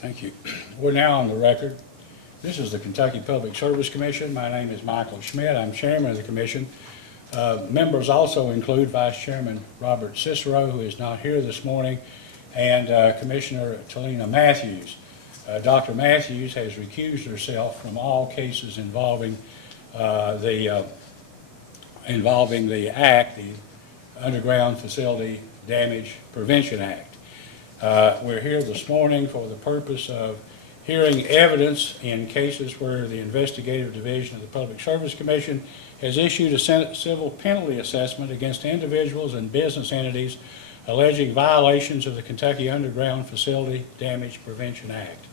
Thank you. We're now on the record. This is the Kentucky Public Service Commission. My name is Michael Schmidt. I'm chairman of the commission. Members also include Vice Chairman Robert Cicero, who is not here this morning, and Commissioner Talina Matthews. Dr. Matthews has recused herself from all cases involving the Act, the Underground Facility Damage Prevention Act. We're here this morning for the purpose of hearing evidence in cases where the Investigative Division of the Public Service Commission has issued a civil penalty assessment against individuals and business entities alleging violations of the Kentucky Underground Facility Damage Prevention Act.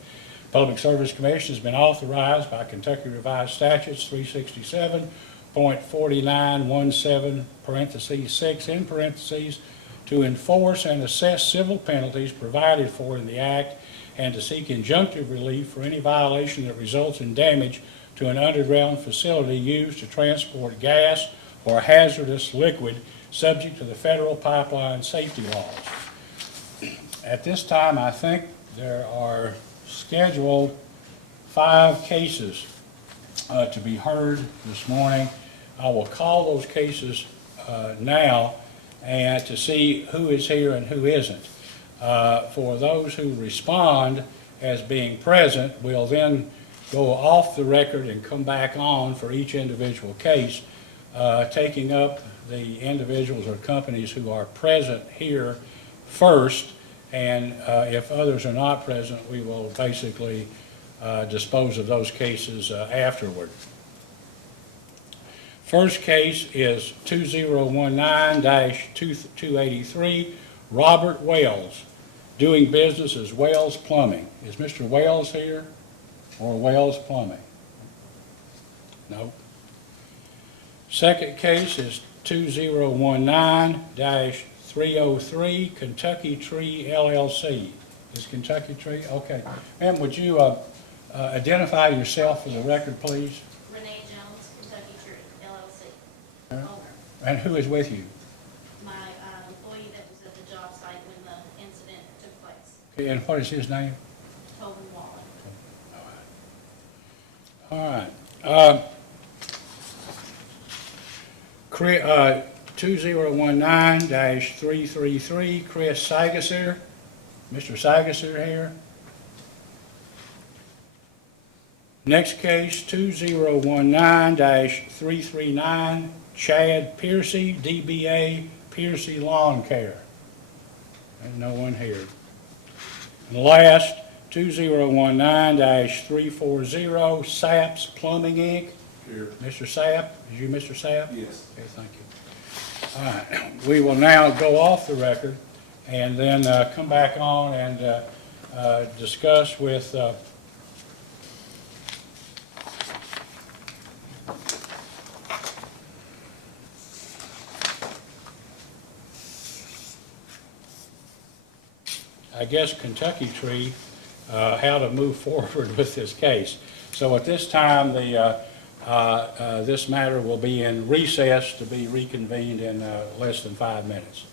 Public Service Commission has been authorized by Kentucky Revised Statutes 367.4917 parentheses 6 in parentheses to enforce and assess civil penalties provided for in the Act and to seek injunctive relief for any violation that results in damage to an underground facility used to transport gas or hazardous liquid subject to the federal pipeline safety laws. At this time, I think there are scheduled 5 cases to be heard this morning. I will call those cases now and to see who is here and who isn't. For those who respond as being present, we'll then go off the record and come back on for each individual case, taking up the individuals or companies who are present here first, and if others are not present, we will basically dispose of those cases afterward. First case is 2019-2283, Robert Wales, doing business as Wales Plumbing. Is Mr. Wales here, or Wales Plumbing? No. Second case is 2019-303, Kentucky Tree LLC. Is Kentucky Tree? Okay. Ma'am, would you identify yourself for the record, please? Renee Jones, Kentucky Tree LLC. Owner. And who is with you? My employee that was at the job site when the incident took place, Okay, and what is his name? Tobin Wallen. All right. 2019-333, Chris Sagasir. Mr. Sagasir here. Next case, 2019-339, Chad Piercy, DBA Piercy Lawn Care. And no one here. And last, 2019-340, Saps Plumbing, Inc. Here. Mr. Sapp, is you Mr. Sapp? Yes. Okay, thank you. All right, we will now go off the record and then come back on and discuss with I guess Kentucky Tree, how to move forward with this case. So at this time, this matter will be in recess to be reconvened in less than 5 minutes.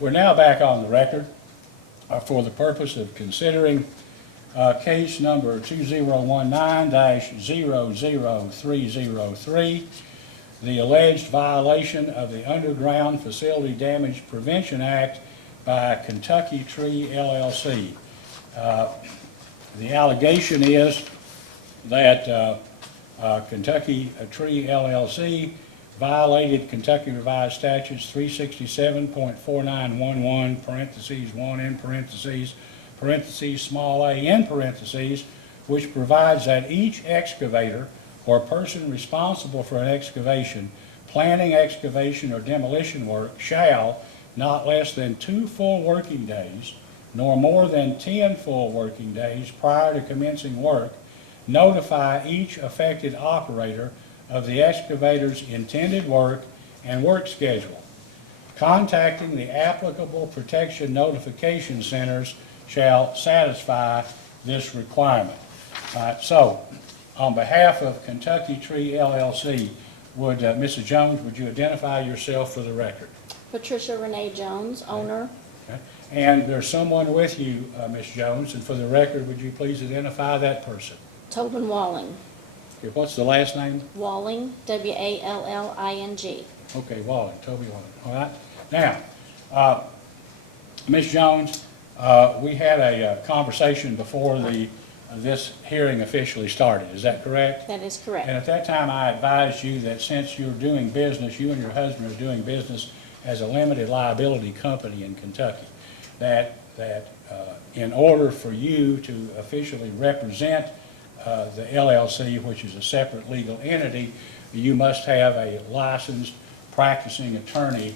We're now back on the record for the purpose of considering case number 2019-00303, the alleged violation of the Underground Facility Damage Prevention Act by Kentucky Tree LLC. The allegation is that Kentucky Tree LLC violated Kentucky Revised Statutes 367.4911, parentheses, 1 in parentheses, parentheses, small a in parentheses, which provides that each excavator or person responsible for an excavation, planning excavation or demolition work shall, not less than 2 full working days, nor more than 10 full working days prior to commencing work, notify each affected operator of the excavator's intended work and work schedule. Contacting the applicable protection notification centers shall satisfy this requirement. So, on behalf of Kentucky Tree LLC, would Mrs. Jones, would you identify yourself for the record? Patricia Renee Jones, owner. Okay. And there's someone with you, Ms. Jones, and for the record, would you please identify that person? Tobin Walling. Okay, what's the last name? Walling, W-A-L-L-I-N-G. Okay, Walling, Toby Walling, all right? Now, Ms. Jones, we had a conversation before this hearing officially started, is that correct? That is And correct. at that time, I advised you that since you're doing business, you and your husband are doing business as a limited liability company in Kentucky, that in order for you to officially represent the LLC, which is a separate legal entity, you must have a licensed practicing attorney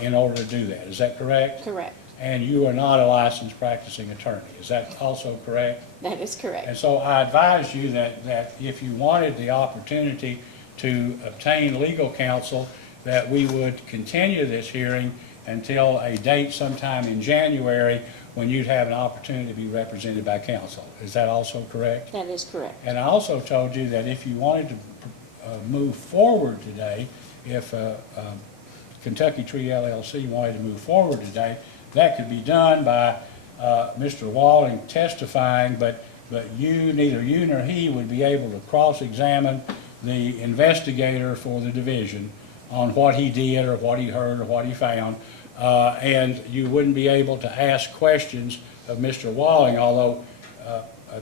in order to do that. Is that correct? Correct. And you are not a licensed practicing attorney. Is that also correct? That is And correct. so I advised you that if you wanted the opportunity to obtain legal counsel, that we would continue this hearing until a date sometime in January when you'd have an opportunity to be represented by counsel. Is that also correct? That is correct. And I also told you that if you wanted to move forward today, if Kentucky Tree LLC wanted to move forward today, that could be done by Mr. Walling testifying, but neither you nor he would be able to cross-examine the investigator for the division on what he did or what he heard or what he found, and you wouldn't be able to ask questions of Mr. Walling, although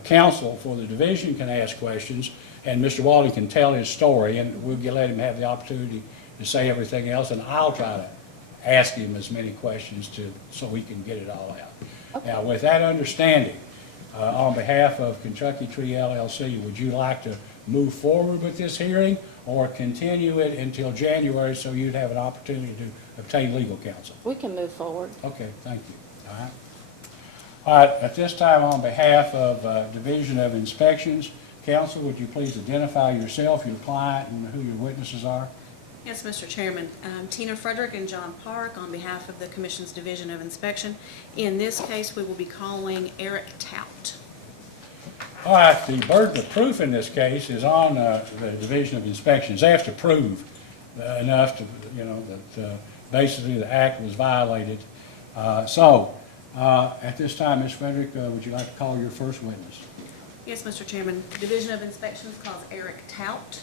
counsel for the division can ask questions, and Mr. Walling can tell his story, and we'll let him have the opportunity to say everything else, and I'll try to ask him as many questions so he can get it all out. Okay. Now, with that understanding, on behalf of Kentucky Tree LLC, would you like to move forward with this hearing or continue it until January so you'd have an opportunity to obtain legal counsel? We can move forward. Okay, thank you. All right. All right, at this time, on behalf of Division of Inspections, counsel, would you please identify yourself, your client, and who your witnesses are? Yes, Mr. Chairman. Tina Frederick and John Park on behalf of the Commission's Division of Inspection. In this case, we will be calling Eric Tout. All right, the burden of proof in this case is on the Division of Inspections. They have to prove enough to, that basically the act was violated. At this time, Ms. Frederick, would you like to call your first witness? Yes, Mr. Chairman. Division of Inspections calls Eric Tout.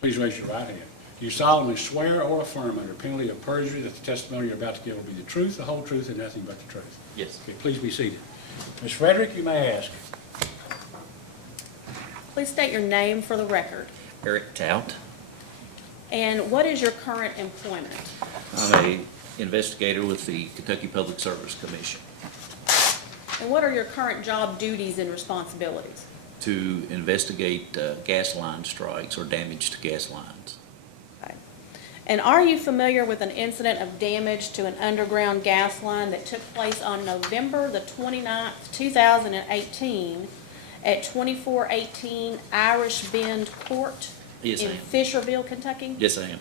Please raise your right hand. Do you solemnly swear or affirm under penalty of perjury that the testimony you're about to give will be the truth, the whole truth, and nothing but the truth? Yes. Okay, please be seated. Ms. Frederick, you may ask. Please state your name for the record. Eric Tout. And what is your current employment? I'm a investigator with the Kentucky Public Service Commission And what are your current job duties and responsibilities? to investigate gas line strikes or damage to gas lines. Okay. And are you familiar with an incident of damage to an underground gas line that took place on November the 29th, 2018 at 2418 Irish Bend Court Yes, in I am. Fisherville, Kentucky? Yes, I am.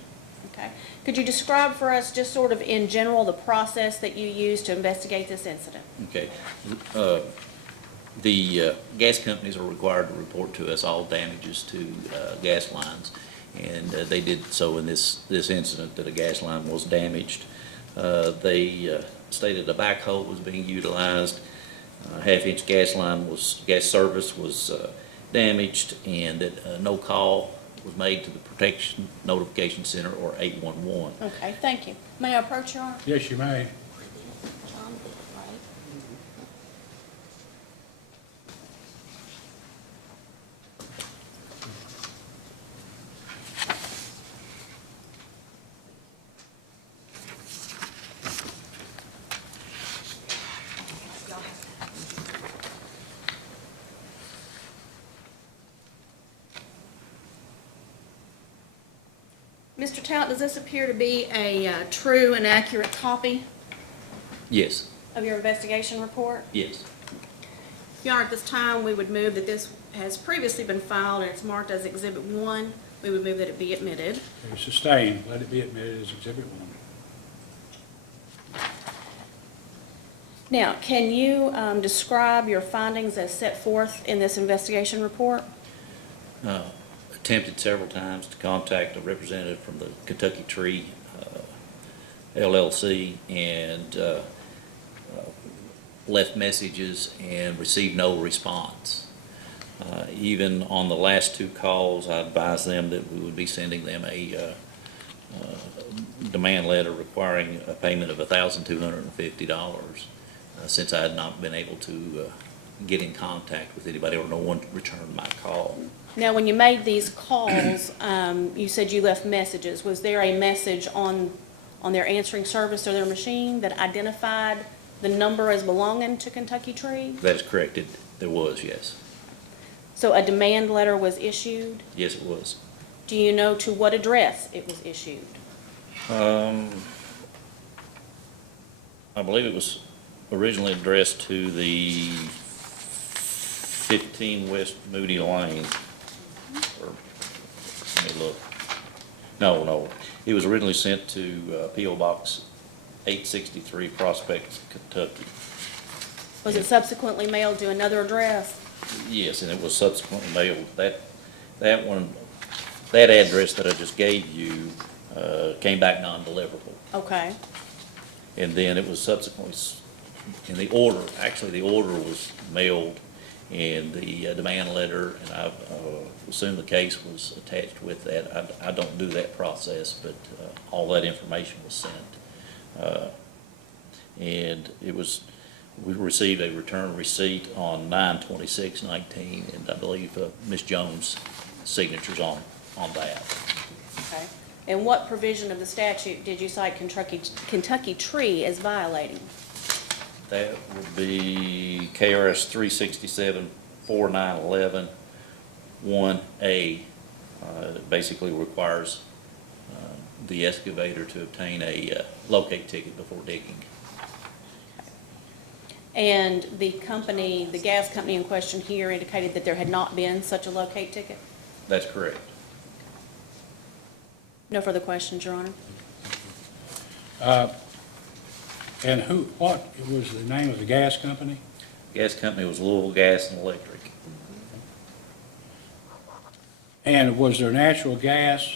Okay. Could you describe for us, just sort of in general, the process that you used to investigate this incident? Okay. The gas companies are required to report to us all damages to gas lines, and they did so in this incident that a gas line was damaged. They stated a backhoe was being utilized, half-inch gas service was damaged, and that no call was made to the Protection Notification Center or 811. Okay, thank you. May I approach, Your Honor? Yes, you may. John, right? Mr. Tout, does this appear to be a true and accurate copy Yes, of your investigation report? yes. Your Honor, at this time, we would move that this has previously been filed and it's marked as Exhibit 1. We would move that it be admitted. Okay, sustained, let it be admitted as Exhibit 1. Now, can you describe your findings as set forth in this investigation report? Attempted several times to contact a representative from the Kentucky Tree LLC and left messages and received no response. Even on the last two calls, I advised them that we would be sending them a demand letter requiring a payment of $1,250 since I had not been able to get in contact with anybody or no one returned my call. Now, when you made these calls, you said you left messages. Was there a message on their answering service or their machine that identified the number as belonging to Kentucky Tree? That is correct. There was, yes. So a demand letter was issued? Yes, it was. Do you know to what address it was issued? I believe it was originally addressed to the 15 West Moody Lane. Or, let me look. No. It was originally sent to P.O. Box 863 Prospect, Kentucky. Was it subsequently mailed to another address? Yes, and it was subsequently mailed. That address that I just gave you came back non-deliverable. Okay. And then it was subsequently, in the order, actually the order was mailed and the demand letter, and I assume the case was attached with that. I don't do that process, but all that information was sent. And we received a return receipt on 9/26/19, and I believe Ms. Jones' signature's on that. Okay. And what provision of the statute did you cite Kentucky Tree as violating? That would be KRS 367-4911 1A. It basically requires the excavator to obtain a locate ticket before digging. And the company, the gas company in question here indicated that there had not been such a locate ticket? That's correct. No further questions, Your Honor. And what was the name of the gas company? Gas company was Louisville Gas and Electric. And was there natural gas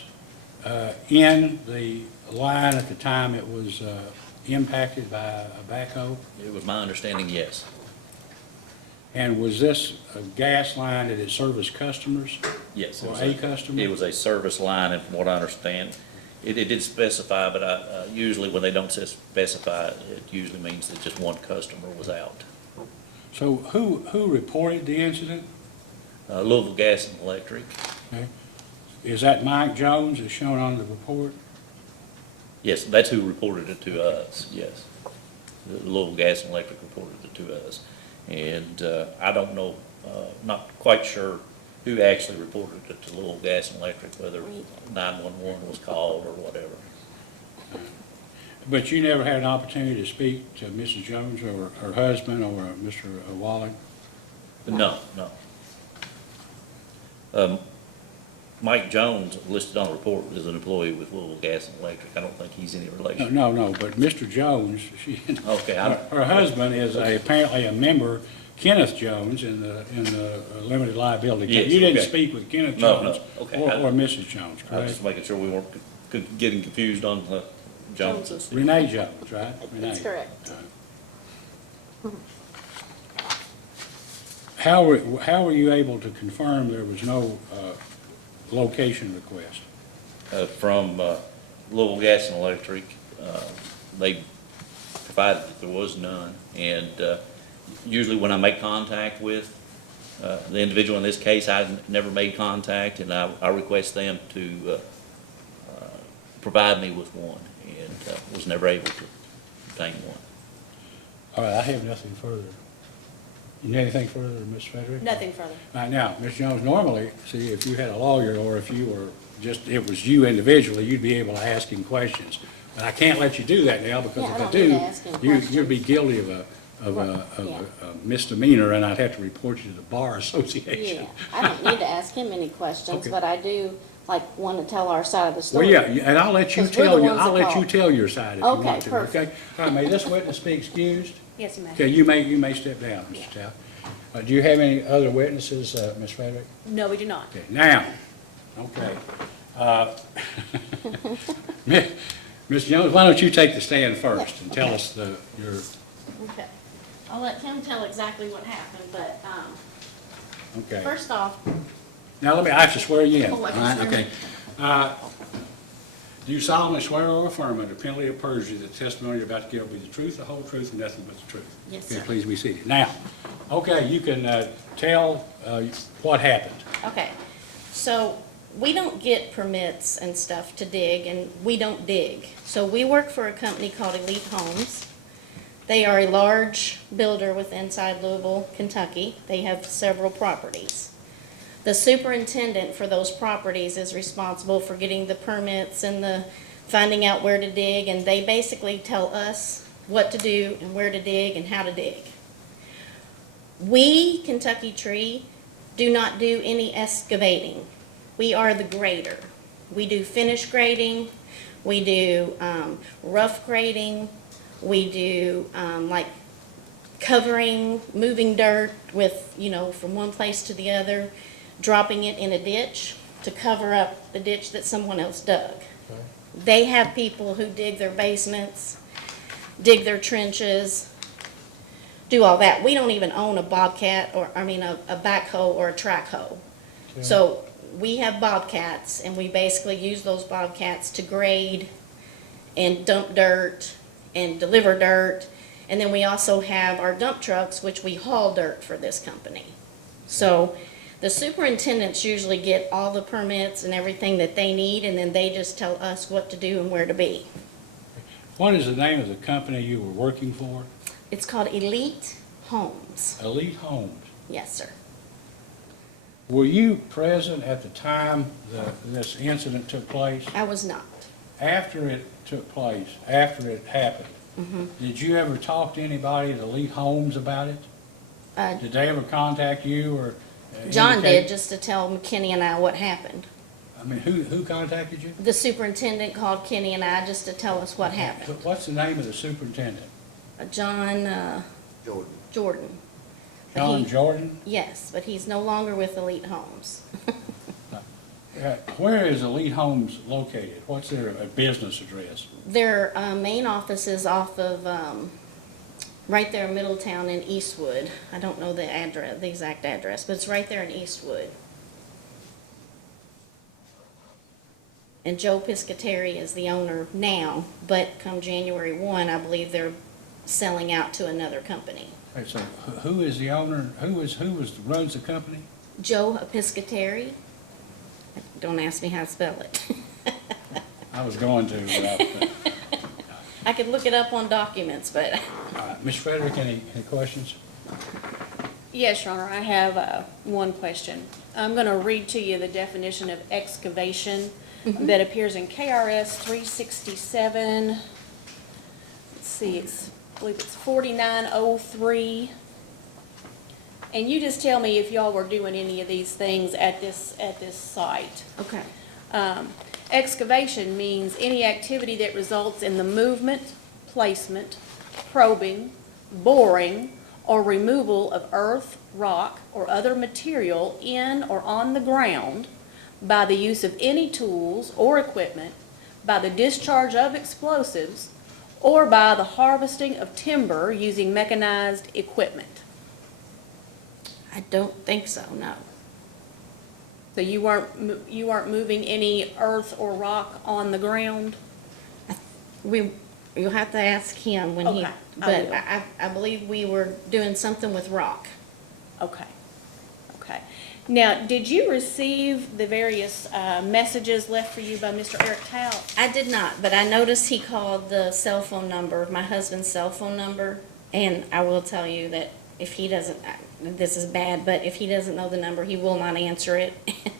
in the line at the time it was impacted by a backhoe? It was my understanding, yes. And was this a gas line that had serviced customers? Yes. Or a customer? It was a service line, and from what I understand, it did specify, but usually when they don't specify, it usually means that just one customer was out. So who reported the incident? Louisville Gas and Electric. Okay. Is that Mike Jones as shown on the report? Yes, that's who reported it to us, yes. The Louisville Gas and Electric reported it to us. And I don't know, not quite sure who actually reported it to Louisville Gas and Electric, whether 911 was called or whatever. But you never had an opportunity to speak to Mrs. Jones or her husband or Mr. Walling? No. Mike Jones, listed on the report, is an employee with Louisville Gas and Electric. I don't think he's any relation. No, but Mr. Jones, Okay, her husband is apparently a member Kenneth Jones in the limited liability case. Yes, You didn't okay. speak with Kenneth No, no, Jones okay. or Mrs. Jones, I'm correct? just making sure we weren't getting confused on Joneses. Renee Jones, right? That's Renee. correct. How were you able to confirm there was no location request? From Louisville Gas and Electric, they provided that there was none. And usually when I make contact with the individual in this case, I've never made contact, and I request them to provide me with one, and was never able to obtain one. All right, I have nothing further. You need anything further, Ms. Frederick? Nothing further. All right, now, Ms. Jones, normally, see, if you had a lawyer or if you were just, it was you individually, you'd be able to ask him questions. But I can't let you do that now, because Yeah, I if I don't need do, to ask him you'd be questions. guilty of a misdemeanor, and I'd have to report you to the Bar Association. Yeah, I don't need to ask him any questions, Okay. but I do, like, want to tell our side of the Well, story. yeah, and I'll let you 'Cause we're the tell you, ones I'll that let you called. tell your side if you Okay, want to, okay? perfect. All right, may this witness be excused? Yes, you may. Okay, you may step down, Mr. Stout. Do you have any other witnesses, Ms. Frederick? No, we do not. Okay, now, okay. Ms. Jones, why don't you take the stand first and tell us your, Okay. I'll let him tell exactly what happened, but, okay. first off, Now, I have to swear you in, Oh, all I can right, swear okay. Do you solemnly swear or affirm under penalty of perjury that the testimony you're about to give will be the truth, the whole truth, and nothing but the truth? Yes, Okay, sir. please be seated. Now, okay, you can tell what happened. okay, so we don't get permits and stuff to dig, and we don't dig. So we work for a company called Elite Homes. They are a large builder with inside Louisville, Kentucky. They have several properties. The superintendent for those properties is responsible for getting the permits and the finding out where to dig, and they basically tell us what to do and where to dig and how to dig. We, Kentucky Tree, do not do any excavating. We are the grader. We do finish grading, we do rough grading, we do like covering, moving dirt with, from one place to the other, dropping it in a ditch to cover up the ditch that someone else dug. They have people who dig their basements, dig their trenches, do all that. We don't even own a bobcat a backhoe or a track hoe. So we have bobcats, and we basically use those bobcats to grade and dump dirt and deliver dirt. And then we also have our dump trucks, which we haul dirt for this company. So the superintendents usually get all the permits and everything that they need, and then they just tell us what to do and where to be. What is the name of the company you were working for? It's called Elite Homes. Elite Homes. Yes, sir. Were you present at the time this incident took place? I was not. After it took place, after it happened, did you ever talk to anybody at Elite Homes about it? Uh, Did they ever contact you or? John indicate- did, just to tell McKinney and I what happened. I mean, who contacted you? The superintendent called Kenny and I just to tell us what happened. What's the name of the superintendent? John Jordan. But John he- Jordan? Yes, but he's no longer with Elite Homes. Where is Elite Homes located? What's their business address? Their main office is off of, right there in Middletown in Eastwood. I don't know the address, the exact address, but it's right there in Eastwood. And Joe Piscateri is the owner now, but come January 1, I believe they're selling out to another company. Okay, so who is the owner, runs the company? Joe Piscateri. Don't ask me how to spell it. I was going to, but, I could look it up on documents, but Ms. Frederick, any questions? Yes, Your Honor, I have one question. I'm going to read to you the definition of excavation that appears in KRS 367. Let's see, I believe it's 4903. And you just tell me if y'all were doing any of these things at this site. okay. Excavation means any activity that results in the movement, placement, probing, boring, or removal of earth, rock, or other material in or on the ground by the use of any tools or equipment, by the discharge of explosives, or by the harvesting of timber using mechanized equipment. I don't think so, no. So you weren't moving any earth or rock on the ground? You'll have to ask him when he, Okay, I but will. I believe we were doing something with rock. Okay, okay. Now, did you receive the various messages left for you by Mr. Eric Tout? I did not, but I noticed he called the cell phone number, my husband's cell phone number, and I will tell you that if he doesn't, this is bad, but if he doesn't know the number, he will not answer it.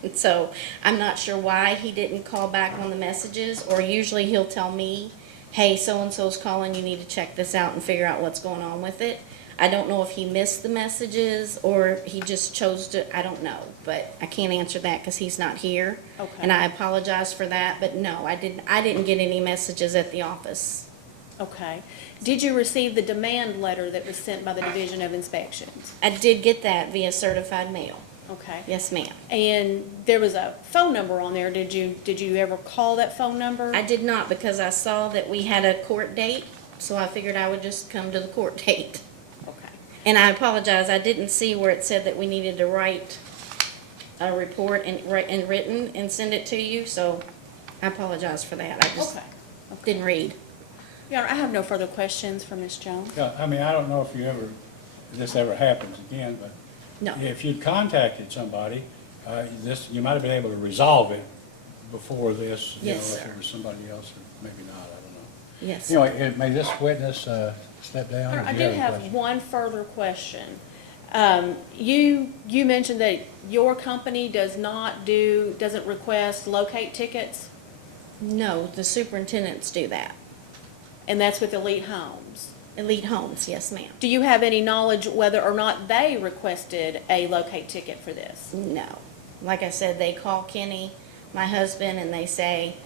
And so I'm not sure why he didn't call back on the messages, or usually he'll tell me, hey, so-and-so's calling, you need to check this out and figure out what's going on with it. I don't know if he missed the messages or he just chose to, I don't know, but I can't answer that because he's not here. Okay. And I apologize for that, but no, I didn't get any messages at the office. Okay. Did you receive the demand letter that was sent by the Division of Inspections? I did get that via certified mail. Okay. Yes, ma'am. And there was a phone number on there. Did you ever call that phone number? I did not because I saw that we had a court date, so I figured I would just come to the court date. Okay. And I apologize, I didn't see where it said that we needed to write a report and written and send it to you, so I apologize for that. I just Okay. didn't read. Your Honor, I have no further questions for Ms. Jones. Yeah, I mean, I don't know if this ever happens again, but No. if you'd contacted somebody, you might have been able to resolve it before this, you know, Yes, if sir. it was somebody else, or maybe not, I don't know. Yes. Anyway, may this witness step down? Your or Honor, I do you did a have question? one further question. You mentioned that your company doesn't request locate tickets, No, the superintendents do that. and that's with Elite Homes. Elite Homes, yes, ma'am. Do you have any knowledge whether or not they requested a locate ticket for this? No. Like I said, they call Kenny, my husband, and they say,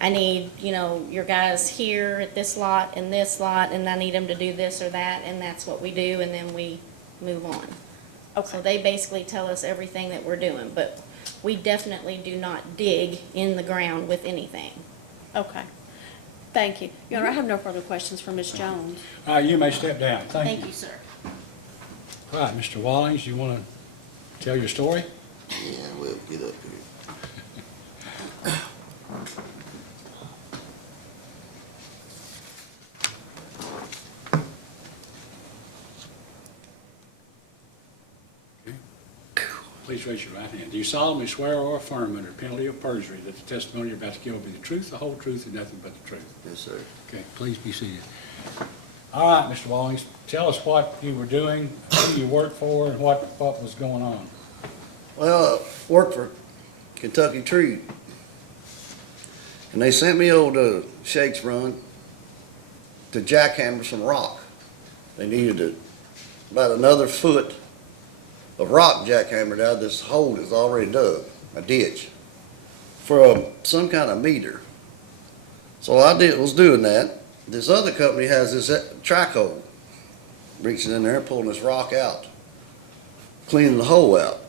I need, your guys here at this lot and I need them to do this or that, and that's what we do, and then we move on. So Okay, they basically tell us everything that we're doing, but we definitely do not dig in the ground with anything. okay. Thank you. Your Honor, I have no further questions for Ms. Jones. You may step down, thank Thank you. you, sir. All right, Mr. Wallings, you want to tell your story? Yeah, we'll get up here. Please raise your right hand. Do you solemnly swear or affirm under penalty of perjury that the testimony you're about to give will be the truth, the whole truth, and nothing but the truth? Yes, sir. Okay, please be seated. All right, Mr. Wallings, tell us what you were doing, who you worked for, and what was going on. Well, I worked for Kentucky Tree. And they sent me over to Shakes Run to jackhammer some rock. They needed about another foot of rock jackhammered out of this hole that's already dug, a ditch, for some kind of meter. So I was doing that. This other company has this track-hole, reaching in there and pulling this rock out, cleaning the hole out.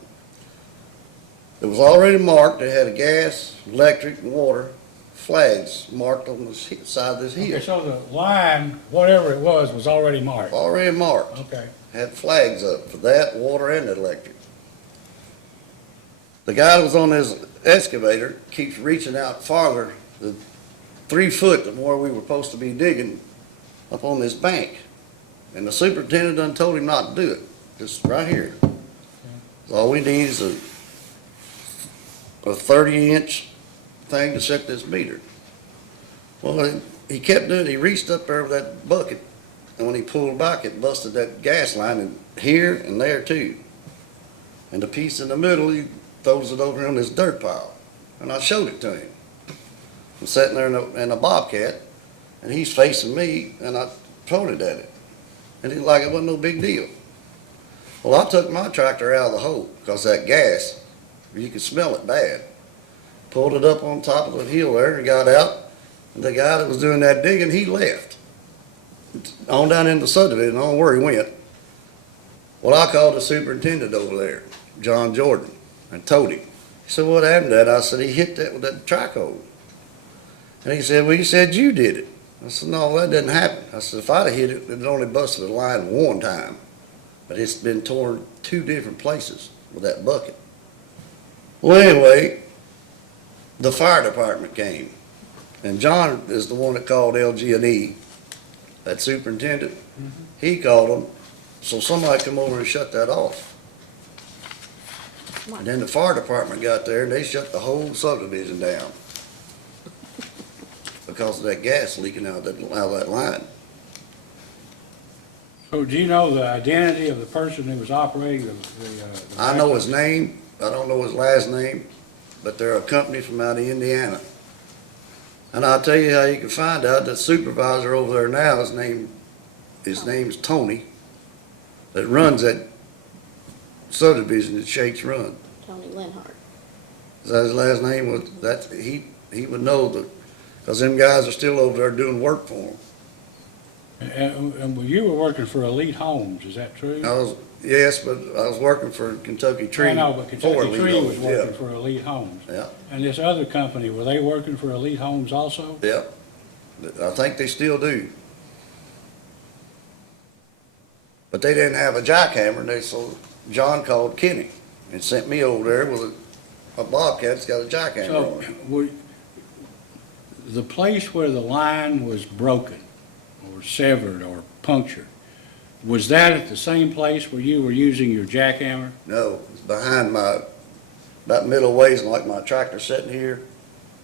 It was already marked. It had a gas, electric, and water flags marked on the side of this hill. Okay, so the line, whatever it was already marked. Already marked. Okay. Had flags up for that, water, and electric. The guy that was on this excavator keeps reaching out farther, the 3 foot from where we were supposed to be digging up on this bank. And the superintendent done told him not to do it, just right here. So all we need is a 30-inch thing to set this meter. Well, he kept doing it. He reached up there with that bucket, and when he pulled back, it busted that gas line in here and there too. And the piece in the middle, he throws it over on this dirt pile. And I showed it to him. I'm sitting there in a Bobcat, and he's facing me, and I pointed at it. And he's like, it wasn't no big deal. Well, I took my tractor out of the hole, because that gas, you could smell it bad. Pulled it up on top of the hill there and got out. And the guy that was doing that digging, he left. On down in the subdivision, I don't know where he went. Well, I called the superintendent over there, John Jordan, and told him. He said, what happened to that? I said, he hit that with that tricoat. And he said, well, you said you did it. I said, no, that didn't happen. I said, if I'd have hit it, it'd only busted the line one time. But it's been torn 2 different places with that bucket. Well, anyway, the fire department came. And John is the one that called LG&E, that superintendent. He called them, so somebody come over and shut that off. And then the fire department got there and they shut the whole subdivision down because of that gas leaking out of that line. So do you know the identity of the person who was operating the I know his name, I don't know his last name, but they're a company from out of Indiana. And I'll tell you how you can find out, the supervisor over there now, his name's Tony, that runs that subdivision that Shakes run. Tony Lenhart. Is that his last name? He would know because them guys are still over there doing work for him. And you were working for Elite Homes, is that true? Yes, but I was working for Kentucky Tree. I know, but before Kentucky Elite Tree was Homes, working for Elite Homes. Yeah, And this other company, were they working for Elite Homes also? yeah. I think they still do. But they didn't have a jackhammer, so John called Kenny and sent me over there with a Bobcat that's got a jackhammer So, on it. the place where the line was broken, or severed, or punctured, was that at the same place where you were using your jackhammer? No, it's behind about middle ways, like my tractor sitting here.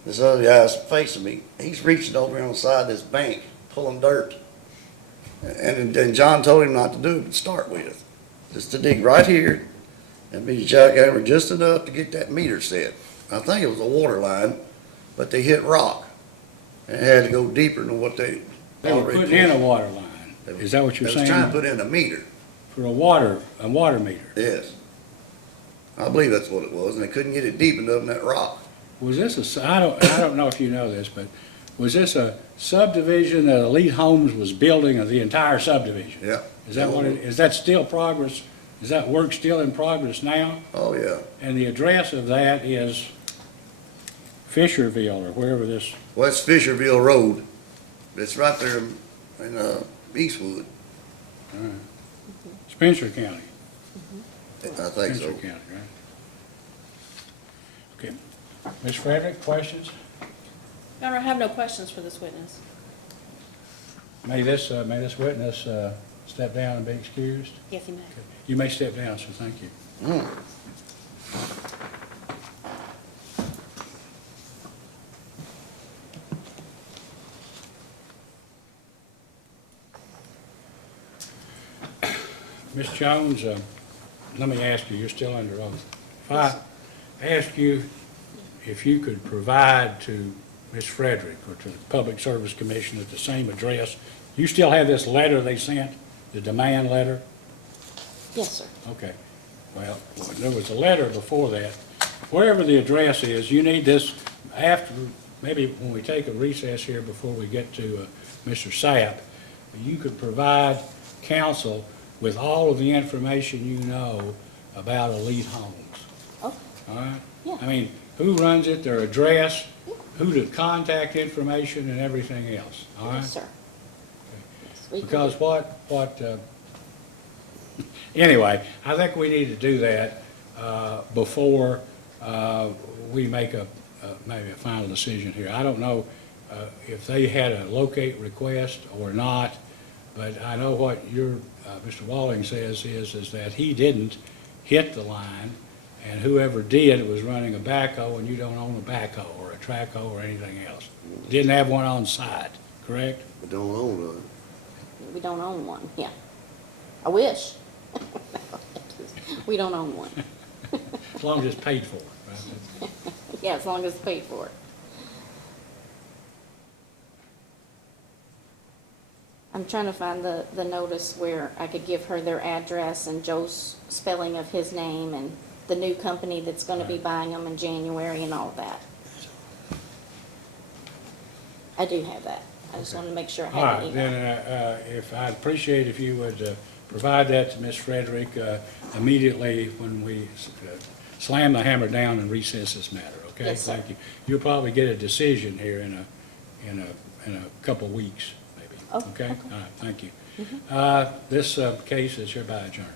This other guy's facing me. He's reaching over here on the side of this bank, pulling dirt. And then John told him not to do it to start with. Just to dig right here and be jackhammer just enough to get that meter set. I think it was a water line, but they hit rock. And it had to go deeper than what they They were already putting in a pulled. water line. Is that what you're They was trying to saying? put in a meter, For a water meter? yes. I believe that's what it was, and they couldn't get it deep enough in that rock. Was this I don't know if you know this, but was this a subdivision that Elite Homes was building, or the entire subdivision? Yeah. Is that still progress? Is that work still in progress now? Oh, yeah. And the address of that is Fisherville, or wherever this, West Fisherville Road. It's right there in Eastwood. Spencer County. I think Spencer so. County, right? Okay. Ms. Frederick, questions? Your Honor, I have no questions for this witness. May this witness step down and be excused? Yes, he may. You may step down, sir, thank you. Ms. Jones, let me ask you, you're still under oath. If I ask you if you could provide to Ms. Frederick or to the Public Service Commission at the same address, you still have this letter they sent, the demand letter? Yes, sir. Okay. Well, there was a letter before that. Wherever the address is, you need this after, maybe when we take a recess here before we get to Mr. Sapp, you could provide council with all of the information you know about Elite Homes. Okay. All right? Yeah. I mean, who runs it, their address, who to contact information, and everything else, all right? Yes, sir. Yes, we can Because do- anyway, I think we need to do that before we make maybe a final decision here. I don't know if they had a locate request or not, but I know what Mr. Walling says is that he didn't hit the line, and whoever did was running a backhoe, and you don't own a backhoe or a track hoe or anything else. Didn't have one on site, correct? We don't own We don't own one, yeah. I wish. We don't own one. As long as it's paid for, right? Yeah, as long as it's paid for. I'm trying to find the notice where I could give her their address and Joe's spelling of his name and the new company that's gonna be buying them in January and all that. I do have that. I just wanted to make sure I All had the right, email. then, if, I'd appreciate if you would provide that to Ms. Frederick immediately when we slam the hammer down and recess this matter, okay? Yes, sir. Thank you. You'll probably get a decision here in a couple of weeks, maybe. Oh, Okay? okay. All right, thank you. This case is hereby adjourned.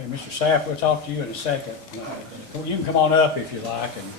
Okay, Mr. Sapp, we'll talk to you in a second. You can come on up if you like, and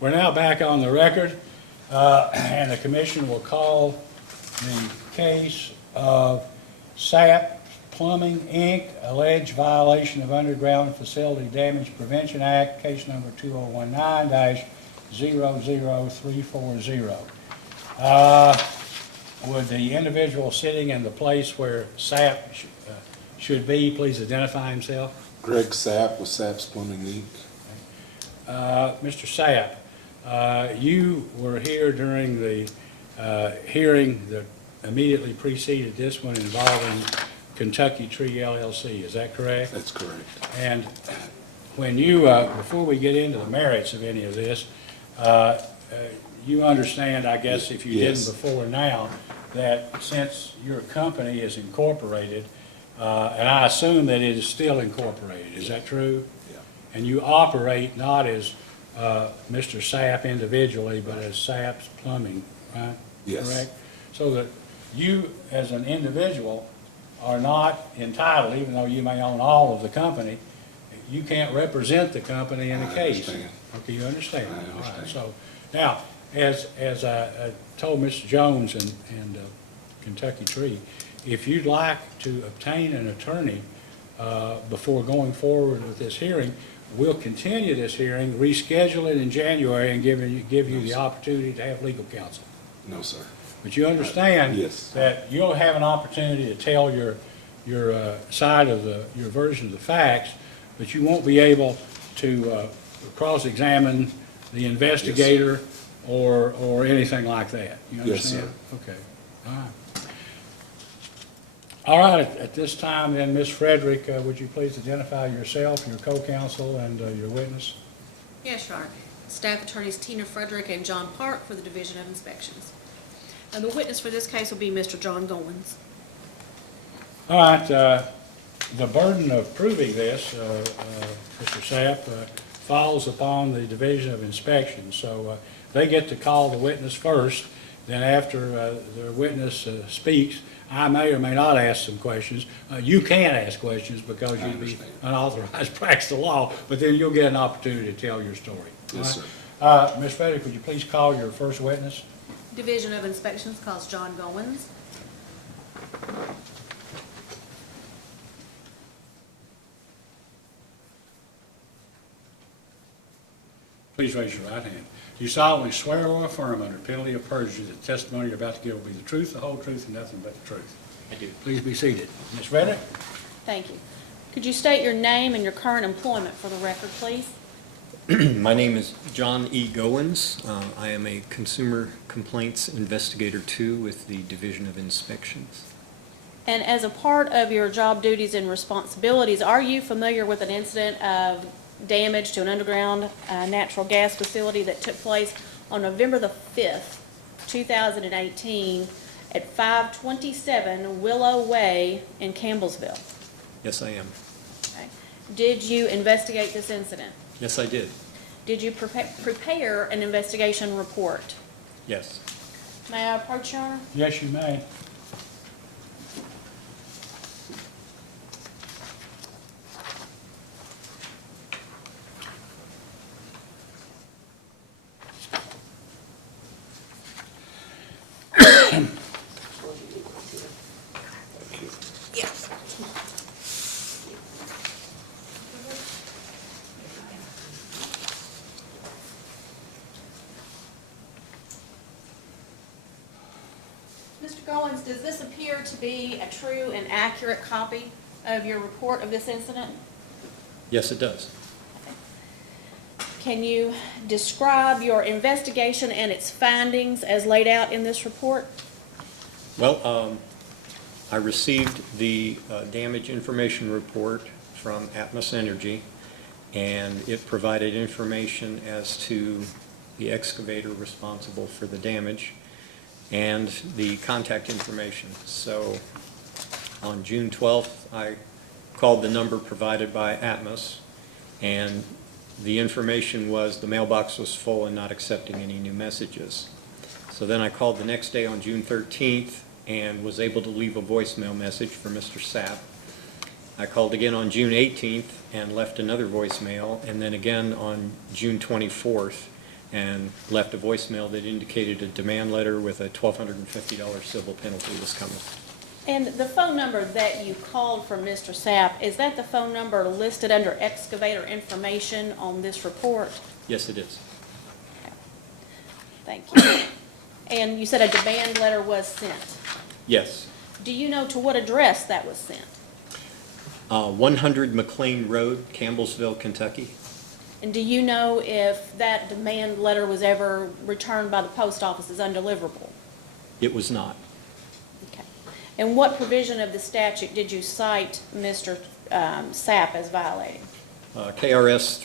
we're now back on the record, and the commission will call the case of SAP Plumbing, Inc., alleged violation of Underground Facility Damage Prevention Act, case number 2019-00340. Would the individual sitting in the place where SAP should be please identify himself? Greg Sapp with Sapp's Plumbing, Inc. Mr. Sapp, you were here during the hearing that immediately preceded this one involving Kentucky Tree LLC, is that correct? That's correct. And when you, before we get into the merits of any of this, you understand, I guess, if you didn't Yes. before now, that since your company is incorporated, and I assume that it is still incorporated, is that true? Yeah. And you operate not as Mr. Sapp individually, but as Sapp's Plumbing, right? Yes. Correct? So that you, as an individual, are not entitled, even though you may own all of the company, you can't represent the company in the I case. understand. Okay, you understand? I All right, understand. so, now, as I told Mr. Jones and Kentucky Tree, if you'd like to obtain an attorney before going forward with this hearing, we'll continue this hearing, reschedule it in January, and give you the opportunity to have legal counsel. No, sir. But you understand Yes. that you'll have an opportunity to tell your side of your version of the facts, but you won't be able to cross-examine the investigator or anything like that. You Yes, sir. understand? Okay, all right. All right, at this time then, Ms. Frederick, would you please identify yourself, your co-counsel, and your witness? Yes, Your Honor. Staff Attorneys Tina Frederick and John Park for the Division of Inspections. And the witness for this case will be Mr. John Goins. All right, the burden of proving this, Mr. Sapp, falls upon the Division of Inspection. So they get to call the witness first, then after the witness speaks, I may or may not ask some questions. You can ask questions because I you'd be understand. unauthorized practice of law, but then you'll get an opportunity to tell your story. Yes, All right? Ms. Frederick, would you please call your first witness? Division of Inspections calls John Goins. Please raise your right hand. Do you solemnly swear or affirm under penalty of perjury that the testimony you're about to give will be the truth, the whole truth, and nothing but the truth? I do. Please be seated. Ms. Reddick? Thank you. Could you state your name and your current employment for the record, please? My name is John E. Goins. I am a Consumer Complaints Investigator 2 with the Division of Inspections. And as a part of your job duties and responsibilities, are you familiar with an incident of damage to an underground natural gas facility that took place on November the 5th, 2018 at 527 Willow Way in Campbellsville? Yes, I am. Okay. Did you investigate this incident? Yes, I did. Did you prepare an investigation report? Yes. May I approach, Your Honor? Yes, you may. Mr. Goins, does this appear to be a true and accurate copy of your report of this incident? Yes, it does. Can you describe your investigation and its findings as laid out in this report? Well, I received the damage information report from Atmos Energy, and it provided information as to the excavator responsible for the damage and the contact information. So on June 12th, I called the number provided by Atmos, and the information was the mailbox was full and not accepting any new messages. So then I called the next day on June 13th and was able to leave a voicemail message for Mr. Sapp. I called again on June 18th and left another voicemail, and then again on June 24th and left a voicemail that indicated a demand letter with a $1,250 civil penalty was coming. And the phone number that you called from Mr. Sapp, is that the phone number listed under excavator information on this report? Yes, it is. Thank you. And you said a demand letter was sent. Yes. Do you know to what address that was sent? 100 McLean Road, Campbellsville, Kentucky. And do you know if that demand letter was ever returned by the post office as undeliverable? It was not. Okay. And what provision of the statute did you cite Mr. Sapp as violating? KRS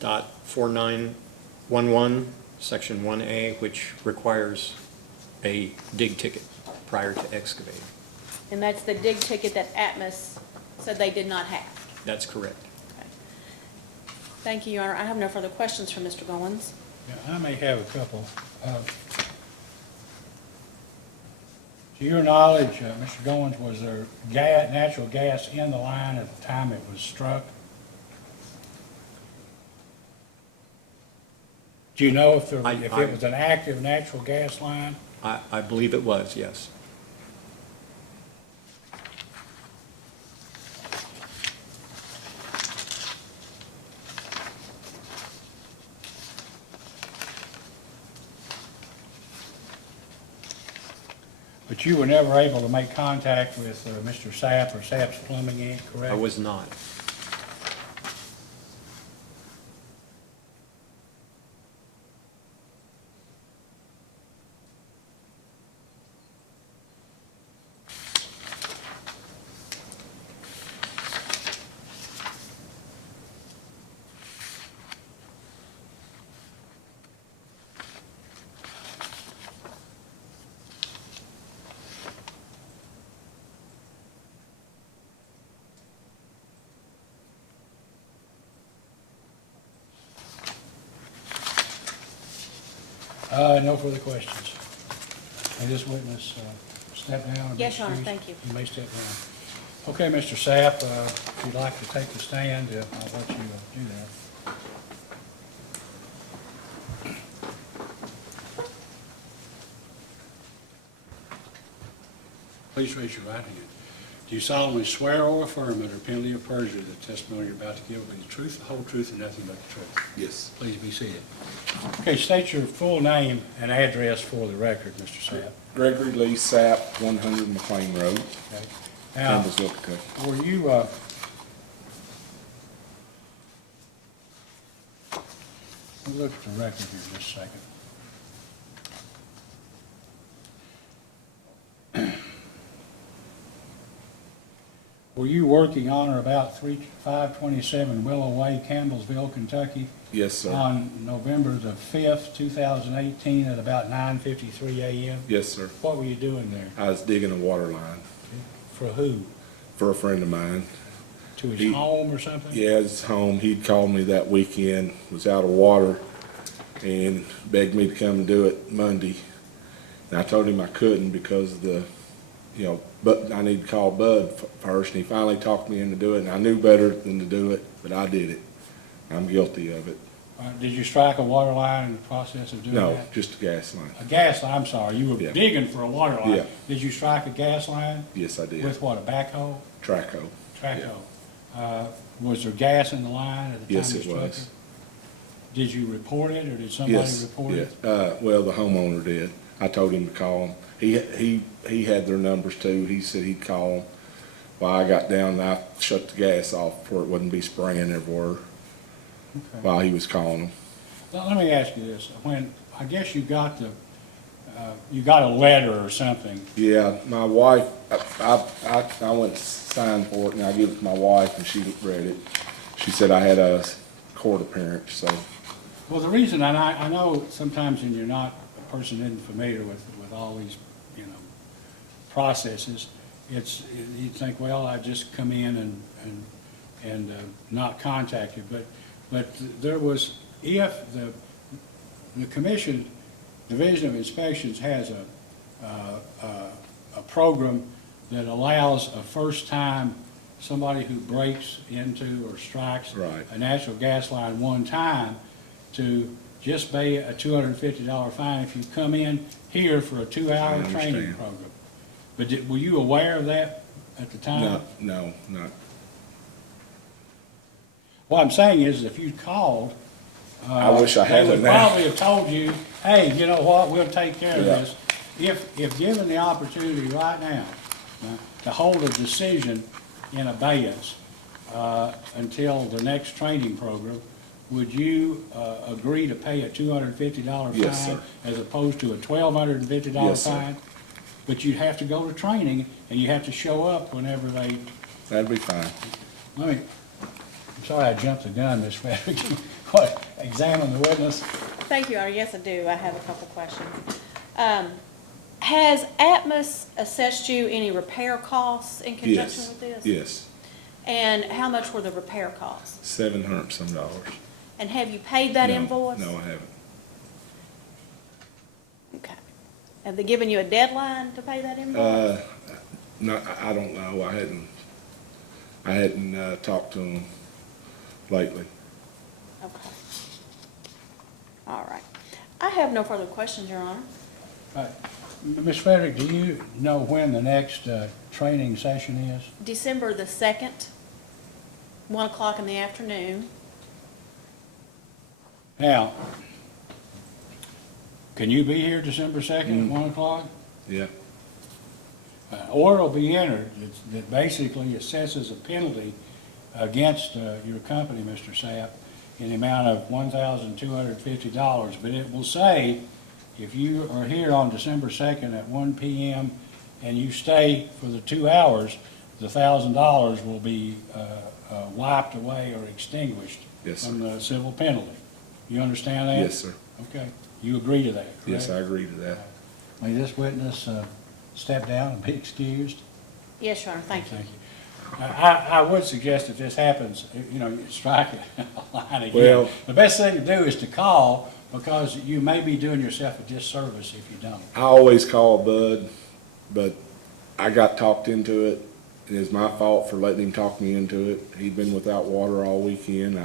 367.4911, Section 1A, which requires a dig ticket prior to excavating. And that's the dig ticket that Atmos said they did not have. That's correct. Thank you, Your Honor. I have no further questions for Mr. Goins. Yeah, I may have a couple. To your knowledge, Mr. Goins, was there natural gas in the line at the time it was struck? Do you know if it was an active natural gas line? I believe it was, yes. But you were never able to make contact with Mr. Sapp or Sapp's Plumbing Inc., correct? I was not. No further questions. May this witness step down? Yes, Your Honor, Excuse? thank you. You may step down. Okay, Mr. Sapp, if you'd like to take the stand, I'll let you do that. Please raise your right hand. Do you solemnly swear or affirm under penalty of perjury that the testimony you're about to give will be the truth, the whole truth, and nothing but the truth? Yes. Please be seated. Okay, state your full name and address for the record, Mr. Sapp. Gregory Lee Sapp, 100 McLean Road, Okay. Now, Campbellsville, Kentucky. were you, We'll look at the record here just a second. Were you working on or about 527 Willow Way, Campbellsville, Kentucky, Yes, sir. on November the 5th, 2018, at about 9:53 a.m.? Yes, sir. What were you doing there? I was digging a water line For who? for a friend of mine. To his He- home or something? Yeah, his home, he'd called me that weekend, was out of water, and begged me to come and do it Monday. And I told him I couldn't because of the, but I need to call Bud first, and he finally talked me into doing it, and I knew better than to do it, but I did it. I'm guilty of it. Did you strike a water line in the process of doing that? No, just a gas line. A gas line, I'm sorry, you were Yeah. digging for a water line. Yeah. Did you strike a gas line? Yes, I did. With what, a backhoe? Traco. Traco? Was there gas in the line at the time Yes, you it struck was. it? Did you report it, or did somebody Yes, report yes. it? Well, the homeowner did. I told him to call him. He had their numbers too. He said he'd call them. Well, I got down and I shut the gas off where it wouldn't be spraying everywhere Okay. while he was calling them. Now, let me ask you this, when, I guess you got you got a letter or something. Yeah, my wife, I went and signed for it and I gave it to my wife and she read it. She said I had a court appearance, so, Well, the reason, and I know sometimes when you're not, a person isn't familiar with all these, processes, you think, well, I just come in and not contact you, but there was, if the commission, Division of Inspections has a program that allows a first-time, somebody who breaks into or strikes Right. a natural gas line one time to just pay a $250 fine if you come in here for a 2-hour I training understand. program. But were you aware of that at the time? no, not, What I'm saying is, if you called, I wish I they would hadn't now. probably have told you, hey, you know what, we'll take care of Yeah. this. If given the opportunity right now to hold a decision in abeyance until the next training program, would you agree to pay a $250 fine? Yes, sir. As opposed to a $1,250 Yes, sir. fine? But you'd have to go to training, and you have to show up whenever they, that'd be fine. I'm sorry I jumped the gun, Ms. Frederick. What, examine the witness? Thank you, Your Honor. Yes, I do. I have a couple questions. Has Atmos assessed you any repair costs in conjunction Yes, with this? yes, And how much were the repair costs? $700 some. And have you paid that No, invoice? No, I haven't. Okay. Have they given you a deadline to pay that invoice? No, I don't know. I hadn't talked to him lately. Okay. All right. I have no further questions, Your Honor. Ms. Frederick, do you know when the next training session is? December the 2nd, 1 o'clock in the afternoon. Now, can you be here December 2nd at 1 o'clock? Yeah, Order will be entered that basically assesses a penalty against your company, Mr. Sapp, in the amount of $1,250. But it will say, if you are here on December 2nd at 1 p.m. and you stay for the 2 hours, the $1,000 will be wiped away or extinguished Yes, sir. from the civil penalty. You understand that? yes, sir. Okay. You agree to that, correct? Yes, I agree to that. May this witness step down and be excused? Yes, Your Honor, thank you. I would suggest if this happens, you strike a line again. Well- The best thing to do is to call, because you may be doing yourself a disservice if you don't. I always call Bud, but I got talked into it. It is my fault for letting him talk me into it. He'd been without water all weekend.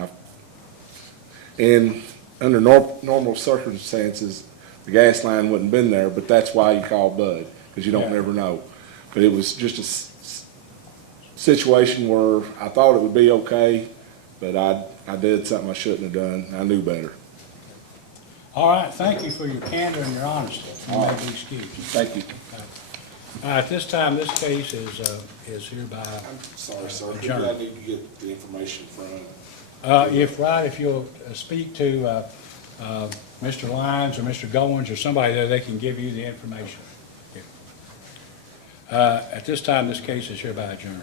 And under normal circumstances, the gas line wouldn't have been there, but that's why you call Bud, because you don't Yeah. never know. But it was just a situation where I thought it would be okay, but I did something I shouldn't have done. I knew better. All right, thank you for your candor and your honesty. You may be excused. Thank you. At this time, this case is hereby, I'm sorry, sir. Who do I need to get the information from? if you'll speak to Mr. Lyons or Mr. Goins or somebody there, they can give you the information. At this time, this case is hereby adjourned.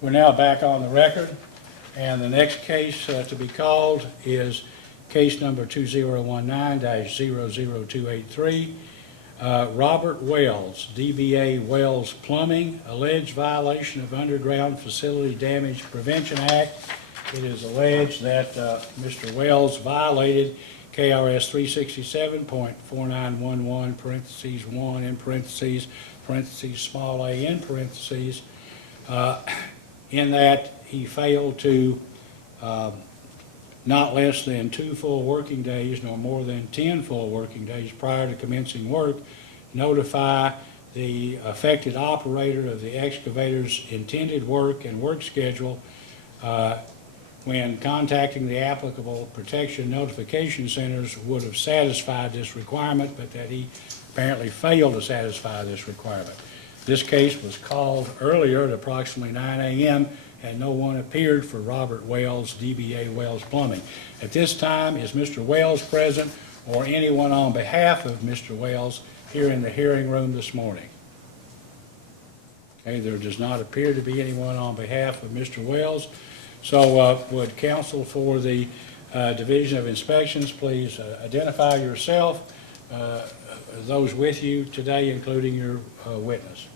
We're now back on the record, and the next case to be called is case number 2019-00283. Robert Wells, DBA Wells Plumbing, alleged violation of Underground Facility Damage Prevention Act. It is alleged that Mr. Wells violated KRS 367.4911, parentheses 1, in parentheses, parentheses, small a, in parentheses, in that he failed to not less than 2 full working days nor more than 10 full working days prior to commencing work notify the affected operator of the excavator's intended work and work schedule when contacting the applicable protection notification centers would have satisfied this requirement, but that he apparently failed to satisfy this requirement. This case was called earlier at approximately 9 a.m. and no one appeared for Robert Wells, DBA Wells Plumbing. At this time, is Mr. Wells present or anyone on behalf of Mr. Wells here in the hearing room this morning? Okay, there does not appear to be anyone on behalf of Mr. Wells. So would counsel for the Division of Inspections please identify yourself, those with you today, including your witness.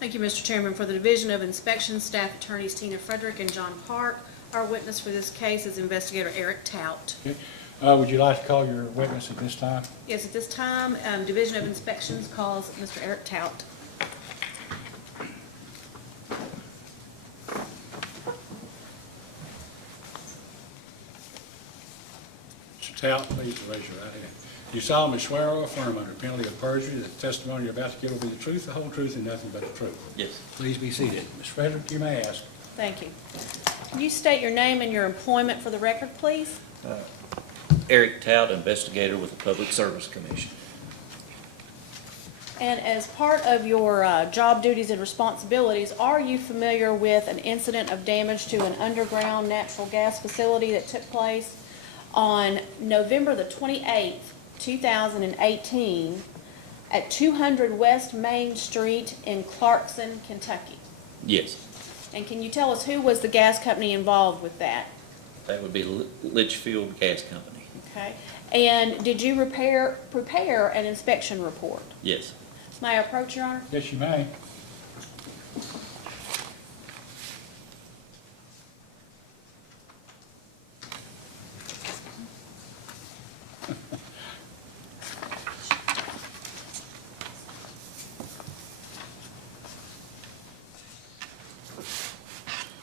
Thank you, Mr. Chairman. For the Division of Inspection, Staff Attorneys Tina Frederick and John Park. Our witness for this case is Investigator Eric Tout. Okay. Would you like to call your witness at this time? Yes, at this time, Division of Inspections calls Mr. Eric Tout. Mr. Tout, please raise your right hand. Do you solemnly swear or affirm under penalty of perjury that the testimony you're about to give will be the truth, the whole truth, and nothing but the truth? Yes. Please be seated. Ms. Frederick, you may ask. Thank you. Can you state your name and your employment for the record, please? Eric Tout, investigator with the Public Service Commission. And as part of your job duties and responsibilities, are you familiar with an incident of damage to an underground natural gas facility that took place on November the 28th, 2018 at 200 West Main Street in Clarkson, Kentucky? Yes. And can you tell us who was the gas company involved with that? That would be Litchfield Gas Company. Okay. And did you prepare an inspection report? Yes. May I approach, Your Honor? Yes, you may.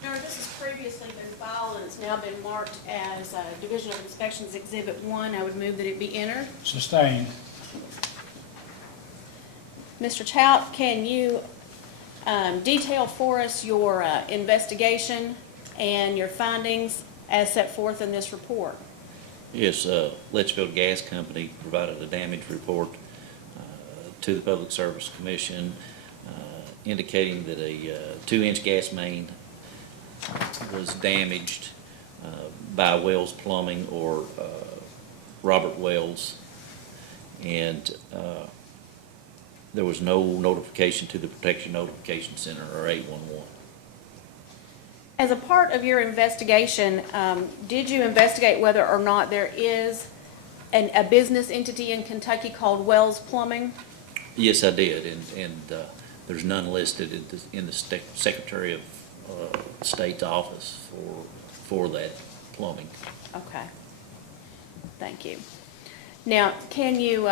Your Honor, this has previously been filed and it's now been marked as Division of Inspections Exhibit 1. I would move that it be entered. Sustained. Mr. Tout, can you detail for us your investigation and your findings as set forth in this report? Yes, Litchfield Gas Company provided a damage report to the Public Service Commission indicating that a 2-inch gas main was damaged by Wells Plumbing or Robert Wells, and there was no notification to the Protection Notification Center or 811. As a part of your investigation, did you investigate whether or not there is a business entity in Kentucky called Wells Plumbing? Yes, I did, and there's none listed in the Secretary of State's office for that plumbing. Okay. Thank you. Now, can you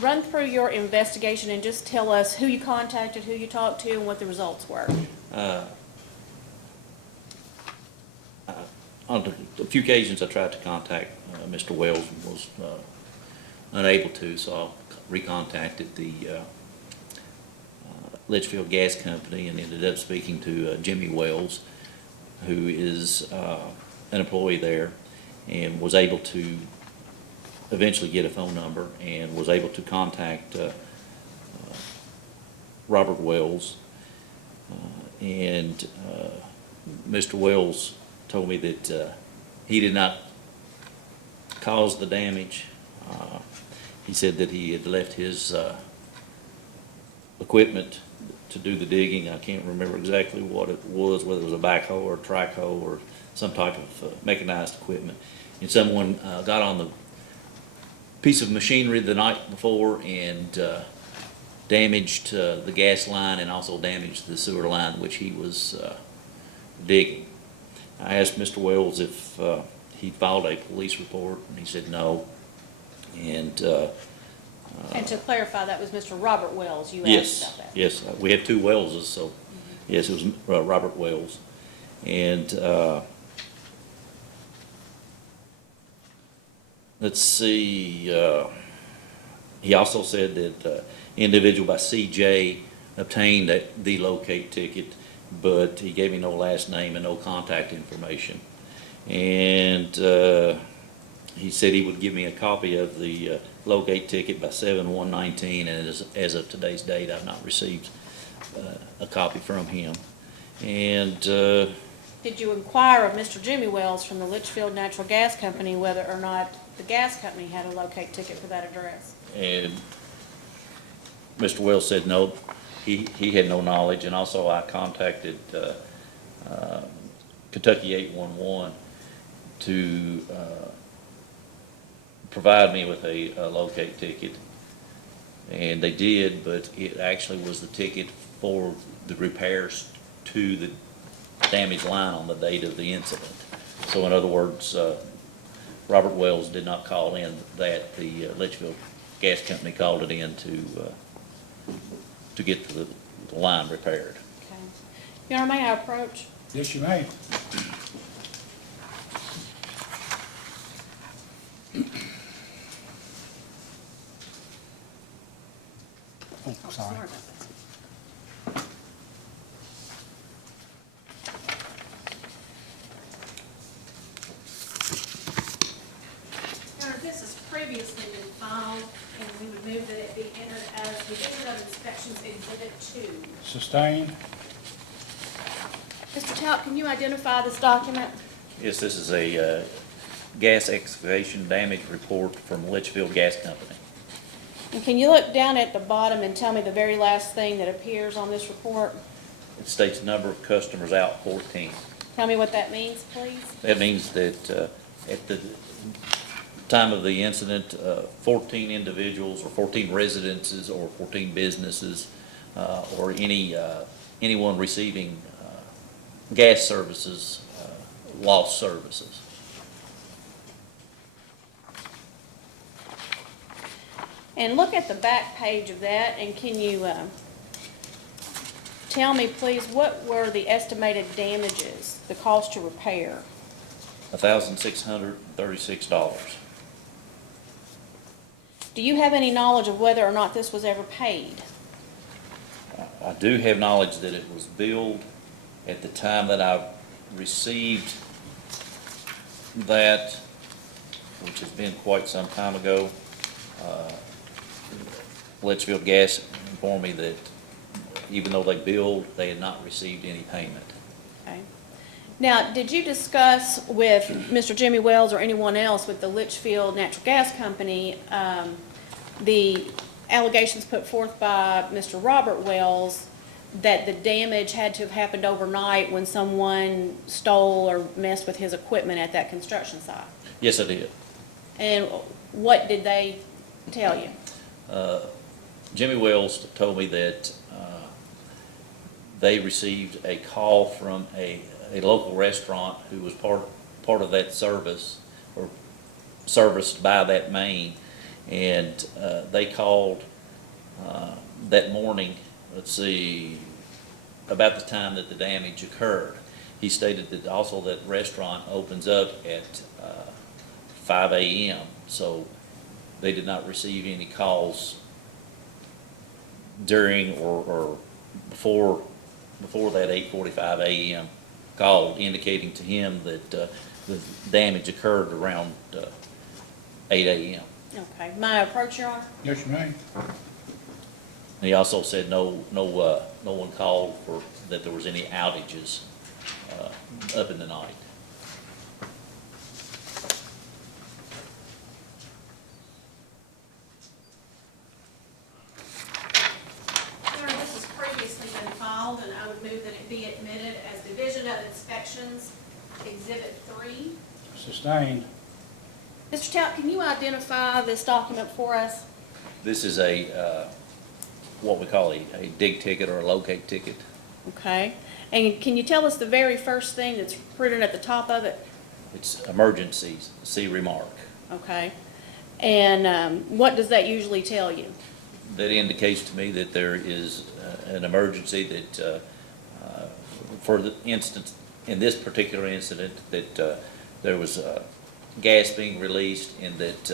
run through your investigation and just tell us who you contacted, who you talked to, and what the results were? On a few occasions, I tried to contact Mr. Wells and was unable to, so I recontacted the Litchfield Gas Company and ended up speaking to Jimmy Wells, who is an employee there, and was able to eventually get a phone number and was able to contact Robert Wells. And Mr. Wells told me that he did not cause the damage. He said that he had left his equipment to do the digging. I can't remember exactly what it was, whether it was a backhoe or a track hoe or some type of mechanized equipment. And someone got on the piece of machinery the night before and damaged the gas line and also damaged the sewer line which he was digging. I asked Mr. Wells if he filed a police report, and he said no. And And to clarify, that was Mr. Robert Wells you asked yes, about that? yes, we have two Welleses, so yes, it was Robert Wells. And let's see, he also said that individual by CJ obtained the locate ticket, but he gave me no last name and no contact information. And he said he would give me a copy of the locate ticket by 7/1/19, and as of today's date, I've not received a copy from him. And Did you inquire of Mr. Jimmy Wells from the Litchfield Natural Gas Company whether or not the gas company had a locate ticket for that address? And Mr. Wells said no, he had no knowledge, and also I contacted Kentucky 811 to provide me with a locate ticket. And they did, but it actually was the ticket for the repairs to the damaged line on the date of the incident. So in other words, Robert Wells did not call in that, the Litchfield Gas Company called it in to get the line repaired. Okay. Your Honor, may I approach? Yes, you may. Oh, sorry. Sorry about that. Your Honor, this has previously been filed, and we would move that it be entered as Division of Inspections Exhibit 2. Sustained. Mr. Tout, can you identify this document? Yes, this is a gas excavation damage report from Litchfield Gas Company. And can you look down at the bottom and tell me the very last thing that appears on this report? It states number of customers out 14. Tell me what that means, please. That means that at the time of the incident, 14 individuals or 14 residences or 14 businesses or anyone receiving gas services lost services. And look at the back page of that, and can you tell me, please, what were the estimated damages, the cost to repair? $1,636. Do you have any knowledge of whether or not this was ever paid? I do have knowledge that it was billed at the time that I received that, which has been quite some time ago. Litchfield Gas informed me that even though they billed, they had not received any payment. Okay. Now, did you discuss with Mr. Jimmy Wells or anyone else with the Litchfield Natural Gas Company the allegations put forth by Mr. Robert Wells that the damage had to have happened overnight when someone stole or messed with his equipment at that construction site? Yes, I did. And what did they tell you? Jimmy Wells told me that they received a call from a local restaurant who was part of that service or serviced by that main, and they called that morning, let's see, about the time that the damage occurred. He stated that also that restaurant opens up at 5 a.m., so they did not receive any calls during or before that 8:45 a.m. call, indicating to him that the damage occurred around 8 a.m. Okay, may I approach, Your Honor? Yes, you may. And he also said no one called for that there was any outages up in the night. Your Honor, this has previously been filed, and I would move that it be admitted as Division of Inspections Exhibit 3. Sustained. Mr. Tout, can you identify this document for us? This is a what we call a dig ticket or a locate ticket. Okay. And can you tell us the very first thing that's printed at the top of it? It's emergencies, see remark. Okay. And what does that usually tell you? That indicates to me that there is an emergency that, for the instance, in this particular incident, that there was gas being released and that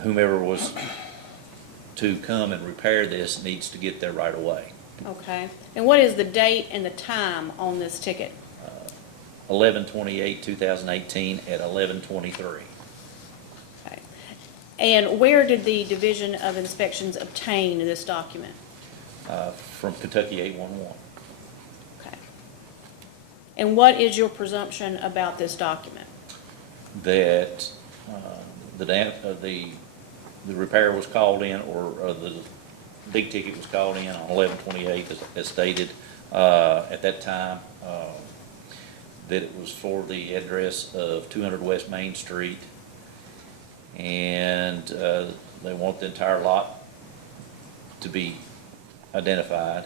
whomever was to come and repair this needs to get there right away. Okay. And what is the date and the time on this ticket? 11/28/2018 at 11:23. Okay. And where did the Division of Inspections obtain this document? From Kentucky 811. Okay. And what is your presumption about this document? That the repair was called in, or the big ticket was called in on 11/28, as stated at that time, that it was for the address of 200 West Main Street, and they want the entire lot to be identified,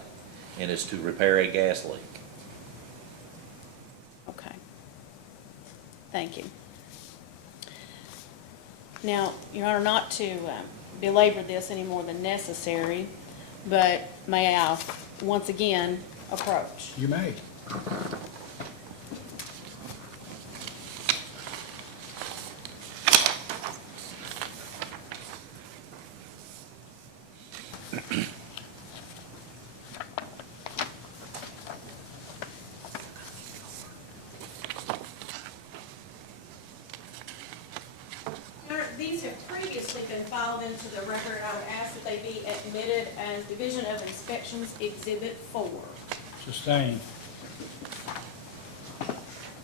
and it's to repair a gas leak. Okay. Thank you. Now, Your Honor, not to belabor this any more than necessary, but may I once again approach? You may. Your Honor, these have previously been filed into the record. I would ask that they be admitted as Division of Inspections Exhibit 4. Sustained.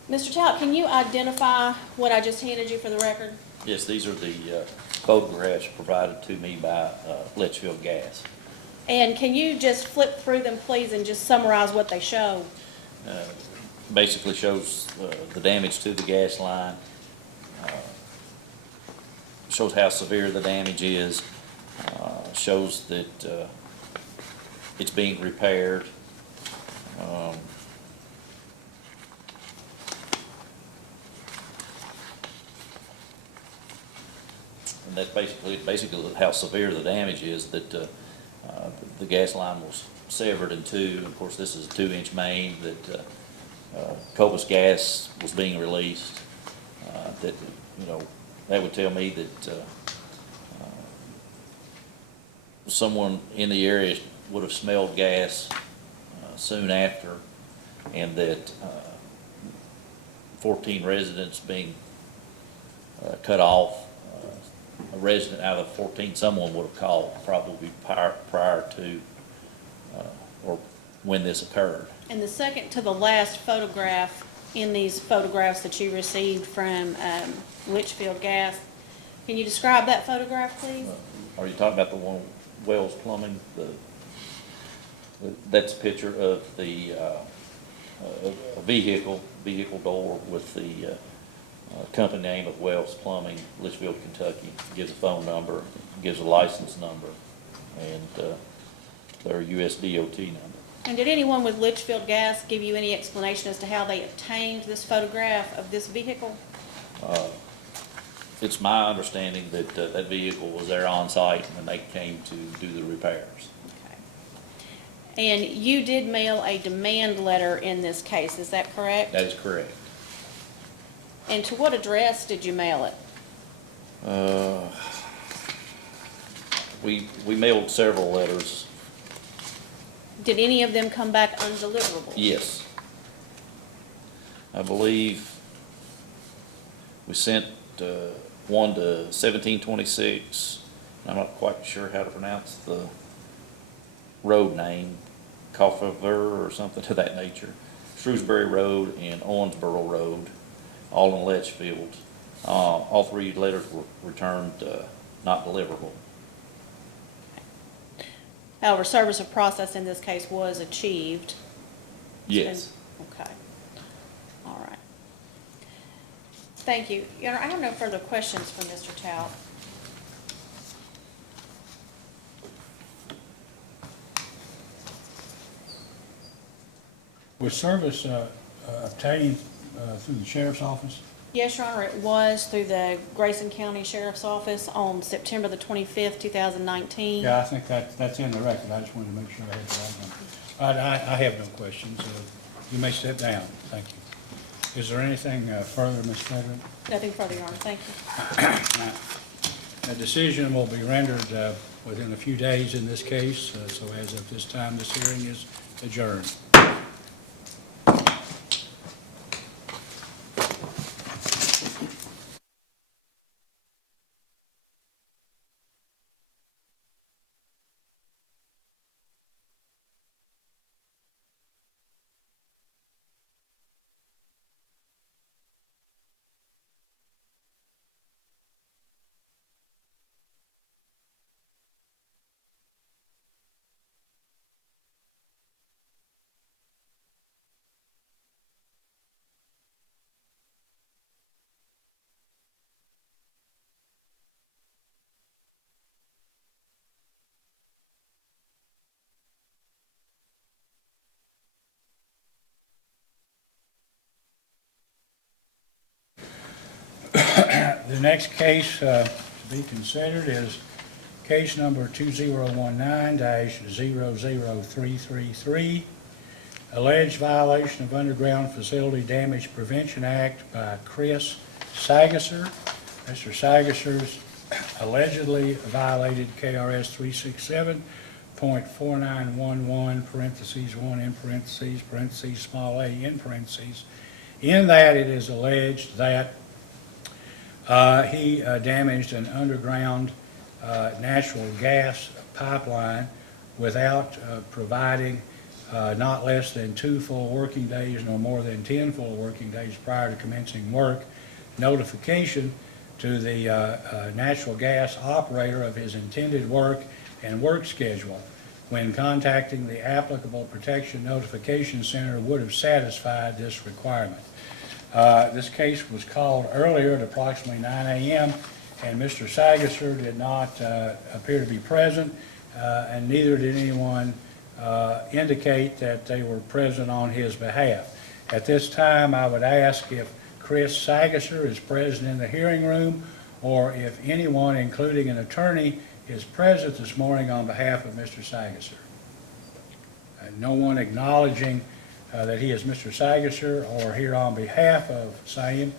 Mr. Tout, can you identify what I just handed you for the record? Yes, these are the photographs provided to me by Litchfield Gas. And can you just flip through them, please, and just summarize what they show? Basically shows the damage to the gas line, shows how severe the damage is, shows that it's being repaired. And that's basically how severe the damage is, that the gas line was severed in two. Of course, this is a 2-inch main that Cobus gas was being released. That, you know, that would tell me that someone in the area would have smelled gas soon after, and that 14 residents being cut off. A resident out of 14, someone would have called probably prior to or when this occurred. And the second to the last photograph in these photographs that you received from Litchfield Gas, can you describe that photograph, please? Are you talking about the one Wells Plumbing? That's a picture of the a vehicle door with the company name of Wells Plumbing, Litchfield, Kentucky. Gives a phone number, gives a license number, and their US DOT number. And did anyone with Litchfield Gas give you any explanation as to how they obtained this photograph of this vehicle? It's my understanding that that vehicle was there on site when they came to do the repairs. Okay. And you did mail a demand letter in this case, is that correct? That is correct. And to what address did you mail it? We mailed several letters. Did any of them come back undeliverable? Yes. I believe we sent one to 1726. I'm not quite sure how to pronounce the road name, Coffer or something to that nature. Shrewsbury Road and Owensboro Road, all in Litchfield. All three letters were returned not deliverable. However, service of process in this case was achieved. Yes. Okay. All right. Thank you. Your Honor, I have no further questions for Mr. Tout. Was service obtained through the sheriff's office? Yes, Your Honor, it was through the Grayson County Sheriff's Office on September the 25th, 2019. Yeah, I think that's in the record. I just wanted to make sure I had the right one. I have no questions. You may sit down. Thank you. Is there anything further, Ms. Frederick? Nothing further, Your Honor. Thank you. A decision will be rendered within a few days in this case, so as of this time, this hearing is adjourned. The next case to be considered is case number 2019-00333, alleged violation of Underground Facility Damage Prevention Act by Chris Sagasser. Mr. Sagasser's allegedly violated KRS 367.4911, parentheses 1 in parentheses, small a in parentheses, in that it is alleged that he damaged an underground natural gas pipeline without providing not less than 2 full working days nor more than 10 full working days prior to commencing work notification to the natural gas operator of his intended work and work schedule. When contacting the applicable protection notification center would have satisfied this requirement. This case was called earlier at approximately 9 a.m. and Mr. Sagasser did not appear to be present, and neither did anyone indicate that they were present on his behalf. At this time, I would ask if Chris Sagasser is present in the hearing room, or if anyone, including an attorney, is present this morning on behalf of Mr. Sagasser. No one acknowledging that he is Mr. Sagasser or here on behalf of same.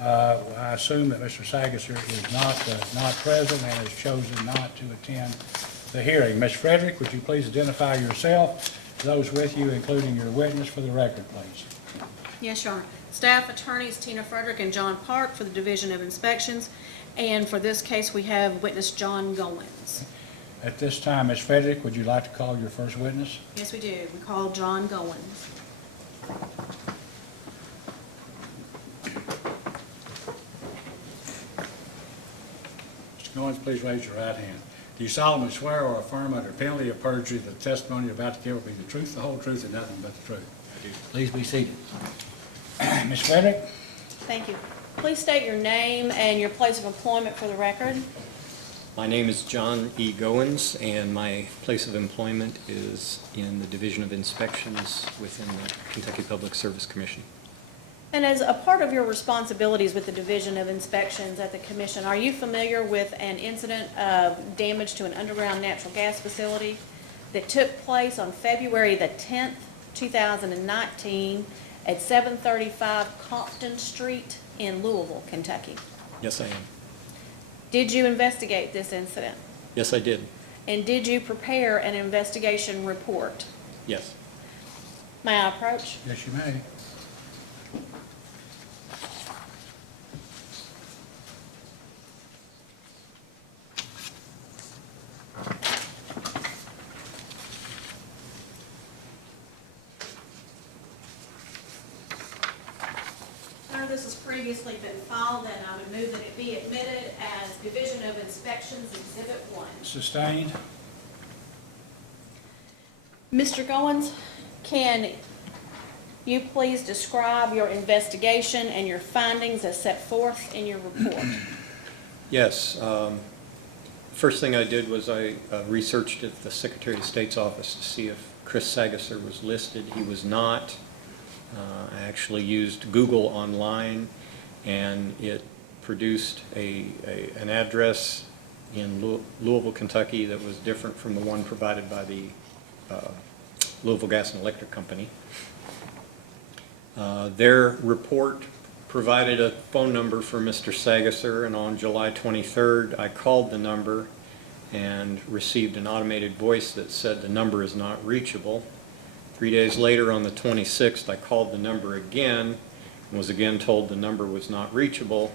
I assume that Mr. Sagasser is not present and has chosen not to attend the hearing. Ms. Frederick, would you please identify yourself, those with you, including your witness, for the record, please? Yes, Your Honor. Staff Attorneys Tina Frederick and John Park for the Division of Inspections. And for this case, we have witness John Goins. At this time, Ms. Frederick, would you like to call your first witness? Yes, we do. We call John Goins. Mr. Goins, please raise your right hand. Do you solemnly swear or affirm under penalty of perjury that the testimony you're about to give will be the truth, the whole truth, and nothing but the truth? I do. Please be seated. Ms. Frederick? Thank you. Please state your name and your place of employment for the record. My name is John E. Goins, and my place of employment is in the Division of Inspections within the Kentucky Public Service Commission. And as a part of your responsibilities with the Division of Inspections at the Commission, are you familiar with an incident of damage to an underground natural gas facility that took place on February the 10th, 2019 at 735 Compton Street in Louisville, Kentucky? Yes, I am. Did you investigate this incident? Yes, I did. And did you prepare an investigation report? Yes. May I approach? Yes, you may. This has previously been filed, and I would move that it be admitted as Division of Inspections Exhibit 1. Sustained. Mr. Goins, can you please describe your investigation and your findings as set forth in your report? Yes. First thing I did was I researched at the Secretary of State's office to see if Chris Sagasser was listed. He was not. I actually used Google online, and it produced an address in Louisville, Kentucky that was different from the one provided by the Louisville Gas and Electric Company. Their report provided a phone number for Mr. Sagasser, and on July 23rd, I called the number and received an automated voice that said the number is not reachable. 3 days later, on the 26th, I called the number again and was again told the number was not reachable,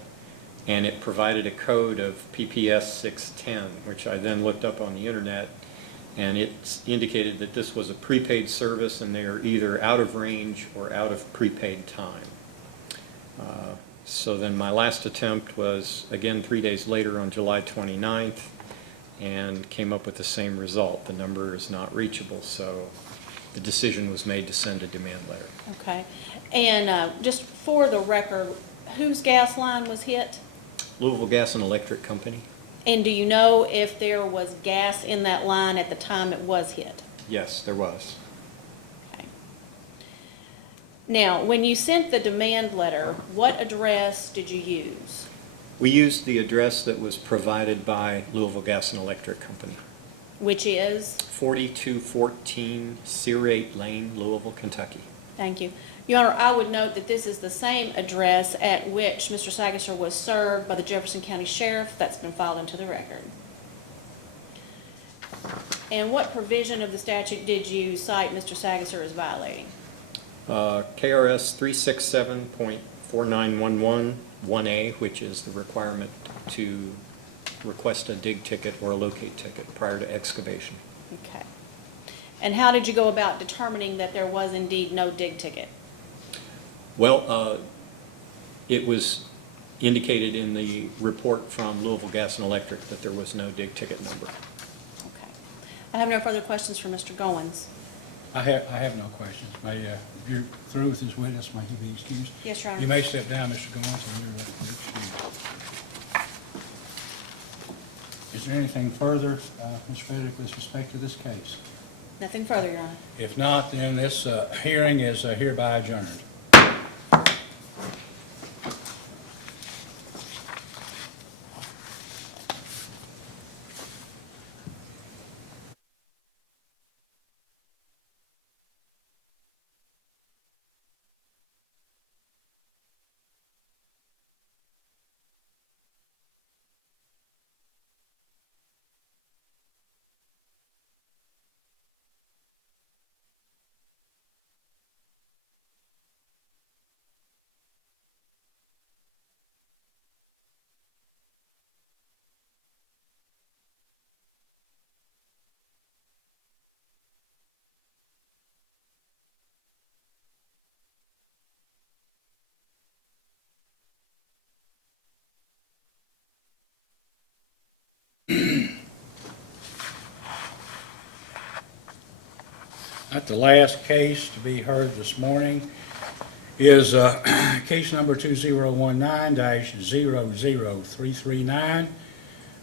and it provided a code of PPS 610, which I then looked up on the internet, and it indicated that this was a prepaid service and they are either out of range or out of prepaid time. So then my last attempt was again 3 days later on July 29th and came up with the same result. The number is not reachable, so the decision was made to send a demand letter. Okay. And just for the record, whose gas line was hit? Louisville Gas and Electric Company? And do you know if there was gas in that line at the time it was hit? Yes, there was. Okay. Now, when you sent the demand letter, what address did you use? We used the address that was provided by Louisville Gas and Electric Company, Which is, 4214 Searate Lane, Louisville, Kentucky. thank you. Your Honor, I would note that this is the same address at which Mr. Sagasser was served by the Jefferson County Sheriff. That's been filed into the record. And what provision of the statute did you cite Mr. Sagasser as violating? KRS 367.4911 1A, which is the requirement to request a dig ticket or a locate ticket prior to excavation. Okay. And how did you go about determining that there was indeed no dig ticket? Well, it was indicated in the report from Louisville Gas and Electric that there was no dig ticket number. Okay. I have no further questions for Mr. Goins. I have no questions. May, if you're through with this witness, may he be excused? Yes, Your Honor. You may step down, Mr. Goins, and you're excused. Is there anything further, Ms. Frederick, with respect to this case? Nothing further, Your Honor. If not, then this hearing is hereby adjourned. The last case to be heard this morning is case number 2019-00339,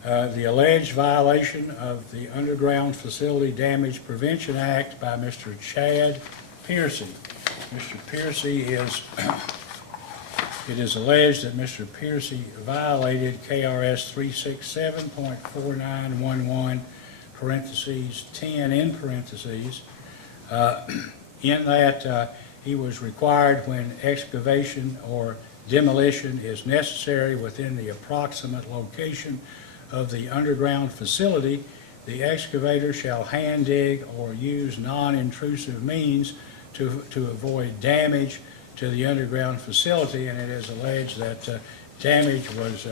the alleged violation of the Underground Facility Damage Prevention Act by Mr. Chad Piercy. Mr. Piercy it is alleged that Mr. Piercy violated KRS 367.4911, parentheses, 10 in parentheses, in that he was required when excavation or demolition is necessary within the approximate location of the underground facility, the excavator shall hand dig or use non-intrusive means to avoid damage to the underground facility, and it is alleged that damage was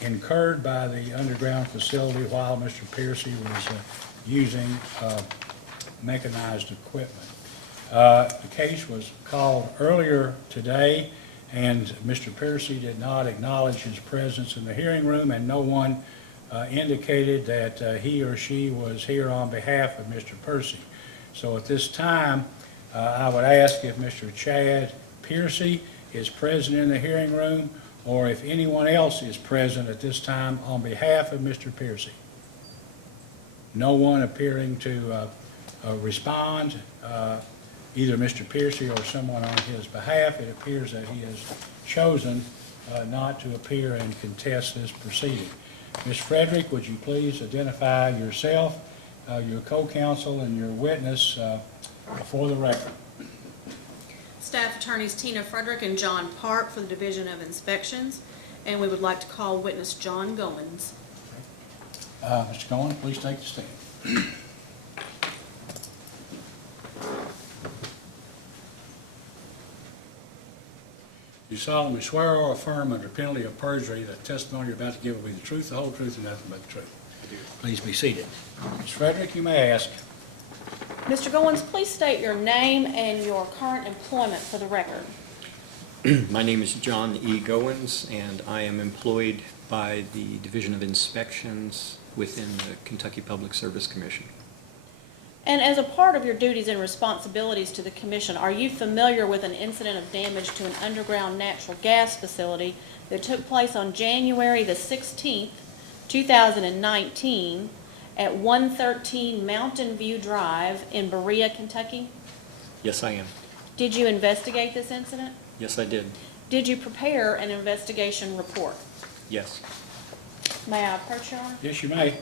incurred by the underground facility while Mr. Piercy was using mechanized equipment. The case was called earlier today, and Mr. Piercy did not acknowledge his presence in the hearing room, and no one indicated that he or she was here on behalf of Mr. Piercy. So at this time, I would ask if Mr. Chad Piercy is present in the hearing room, or if anyone else is present at this time on behalf of Mr. Piercy. No one appearing to respond, either Mr. Piercy or someone on his behalf. It appears that he has chosen not to appear and contest this proceeding. Ms. Frederick, would you please identify yourself, your co-counsel, and your witness for the record? Staff Attorneys Tina Frederick and John Park for the Division of Inspections, and we would like to call witness John Goins. Mr. Cohen, please take the stand. You solemnly swear or affirm under penalty of perjury that the testimony you're about to give will be the truth, the whole truth, and nothing but the truth. I do. Please be seated. Ms. Frederick, you may ask. Mr. Goins, please state your name and your current employment for the record. My name is John E. Goins, and I am employed by the Division of Inspections within the Kentucky Public Service Commission. And as a part of your duties and responsibilities to the commission, are you familiar with an incident of damage to an underground natural gas facility that took place on January the 16th, 2019 at 113 Mountain View Drive in Berea, Kentucky? Yes, I am. Did you investigate this incident? Yes, I did. Did you prepare an investigation report? Yes. May I approach Your Honor? Yes, you may.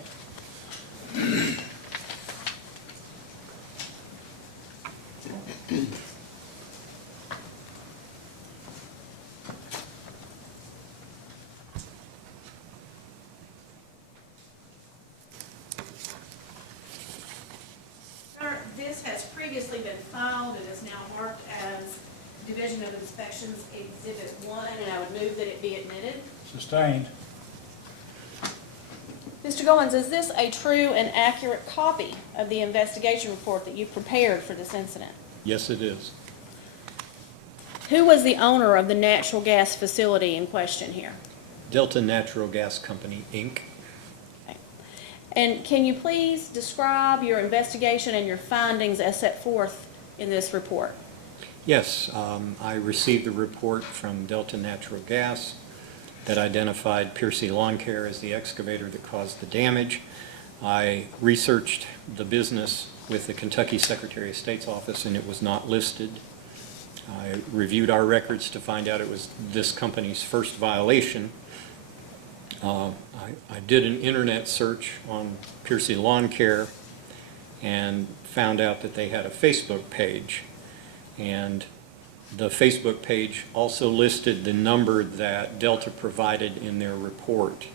Sir, this has previously been filed and is now marked as Division of Inspections Exhibit 1, and I would move that it be admitted. Sustained. Mr. Goins, is this a true and accurate copy of the investigation report that you prepared for this incident? Yes, it is. Who was the owner of the natural gas facility in question here? Delta Natural Gas Company, Inc. And can you please describe your investigation and your findings as set forth in this report? Yes, I received a report from Delta Natural Gas that identified Piercy Lawn Care as the excavator that caused the damage. I researched the business with the Kentucky Secretary of State's office, and it was not listed. I reviewed our records to find out it was this company's first violation. I did an internet search on Piercy Lawn Care and found out that they had a Facebook page. And the Facebook page also listed the number that Delta provided in their report.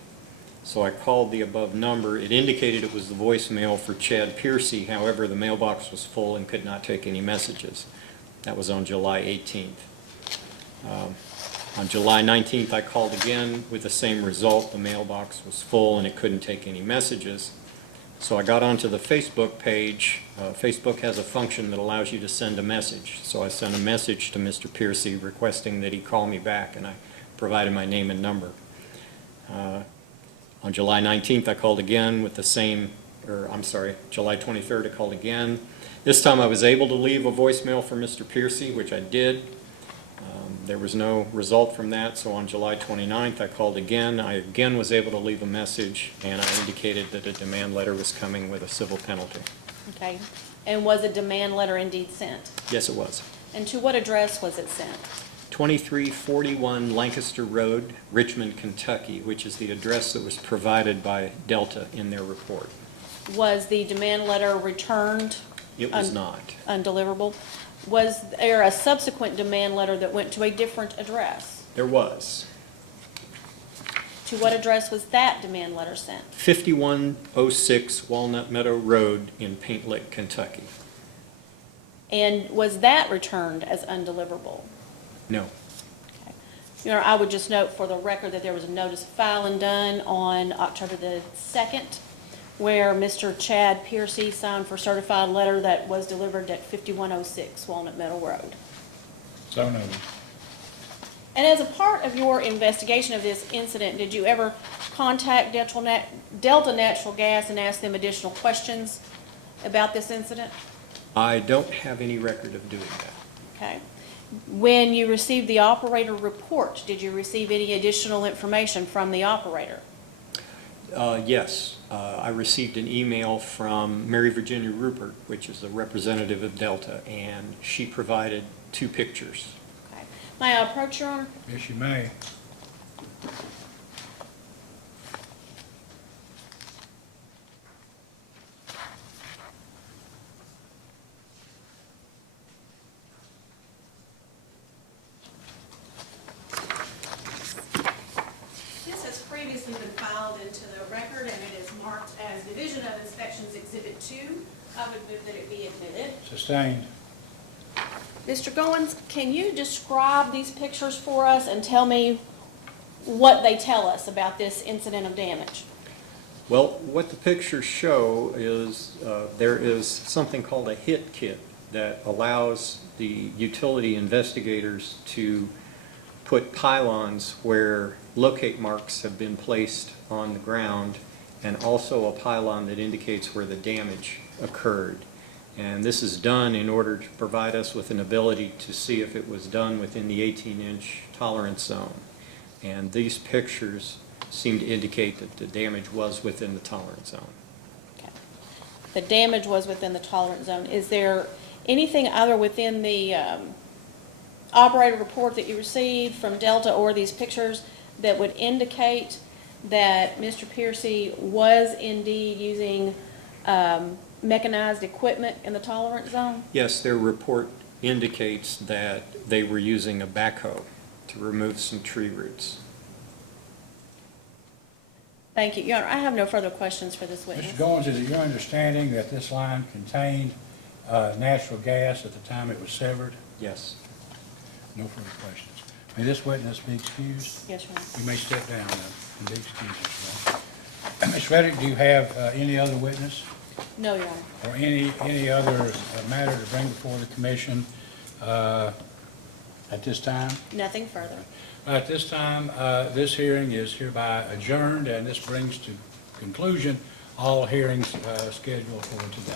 So I called the above number. It indicated it was the voicemail for Chad Piercy. However, the mailbox was full and could not take any messages. That was on July 18th. On July 19th, I called again with the same result. The mailbox was full and it couldn't take any messages. So I got onto the Facebook page. Facebook has a function that allows you to send a message. So I sent a message to Mr. Piercy requesting that he call me back, and I provided my name and number. On July 19th, I called again with the same, July 23rd, I called again. This time I was able to leave a voicemail for Mr. Piercy, which I did. There was no result from that, so on July 29th, I called again. I again was able to leave a message, and I indicated that a demand letter was coming with a civil penalty. Okay. And was a demand letter indeed sent? Yes, it was. And to what address was it sent? 2341 Lancaster Road, Richmond, Kentucky, which is the address that was provided by Delta in their report. Was the demand letter returned? It was not. Undeliverable? Was there a subsequent demand letter that went to a different address? There was. To what address was that demand letter sent? 5106 Walnut Meadow Road in Paint Lick, Kentucky. And was that returned as undeliverable? No. Your Honor, I would just note for the record that there was a notice of filing done on October the 2nd, where Mr. Chad Piercy signed for certified letter that was delivered at 5106 Walnut Meadow Road. So noted. And as a part of your investigation of this incident, did you ever contact Delta Natural Gas and ask them additional questions about this incident? I don't have any record of doing that. Okay. When you received the operator report, did you receive any additional information from the operator? Yes. I received an email from Mary Virginia Rupert, which is the representative of Delta, and she provided 2 pictures. Okay. May I approach, Your Honor? Yes, you may. This has previously been filed into the record, and it is marked as Division of Inspections Exhibit 2. I would move that it be admitted. Sustained. Mr. Goins, can you describe these pictures for us and tell me what they tell us about this incident of damage? Well, what the pictures show is there is something called a hit kit that allows the utility investigators to put pylons where locate marks have been placed on the ground, and also a pylon that indicates where the damage occurred. And this is done in order to provide us with an ability to see if it was done within the 18-inch tolerance zone. And these pictures seem to indicate that the damage was within the tolerance zone. Okay. The damage was within the tolerance zone. Is there anything other within the operator report that you received from Delta or these pictures that would indicate that Mr. Piercy was indeed using mechanized equipment in the tolerance zone? Yes, their report indicates that they were using a backhoe to remove some tree roots. Thank you. Your Honor, I have no further questions for this witness. Mr. Goins, is it your understanding that this line contained natural gas at the time it was severed? Yes. No further questions. May this witness be excused? Yes, Your Honor. You may step down and be excused as well. Ms. Reddick, do you have any other witness No, Your Honor. or any other matter to bring before the commission at this time? Nothing further. At this time, this hearing is hereby adjourned, and this brings to conclusion all hearings scheduled for today.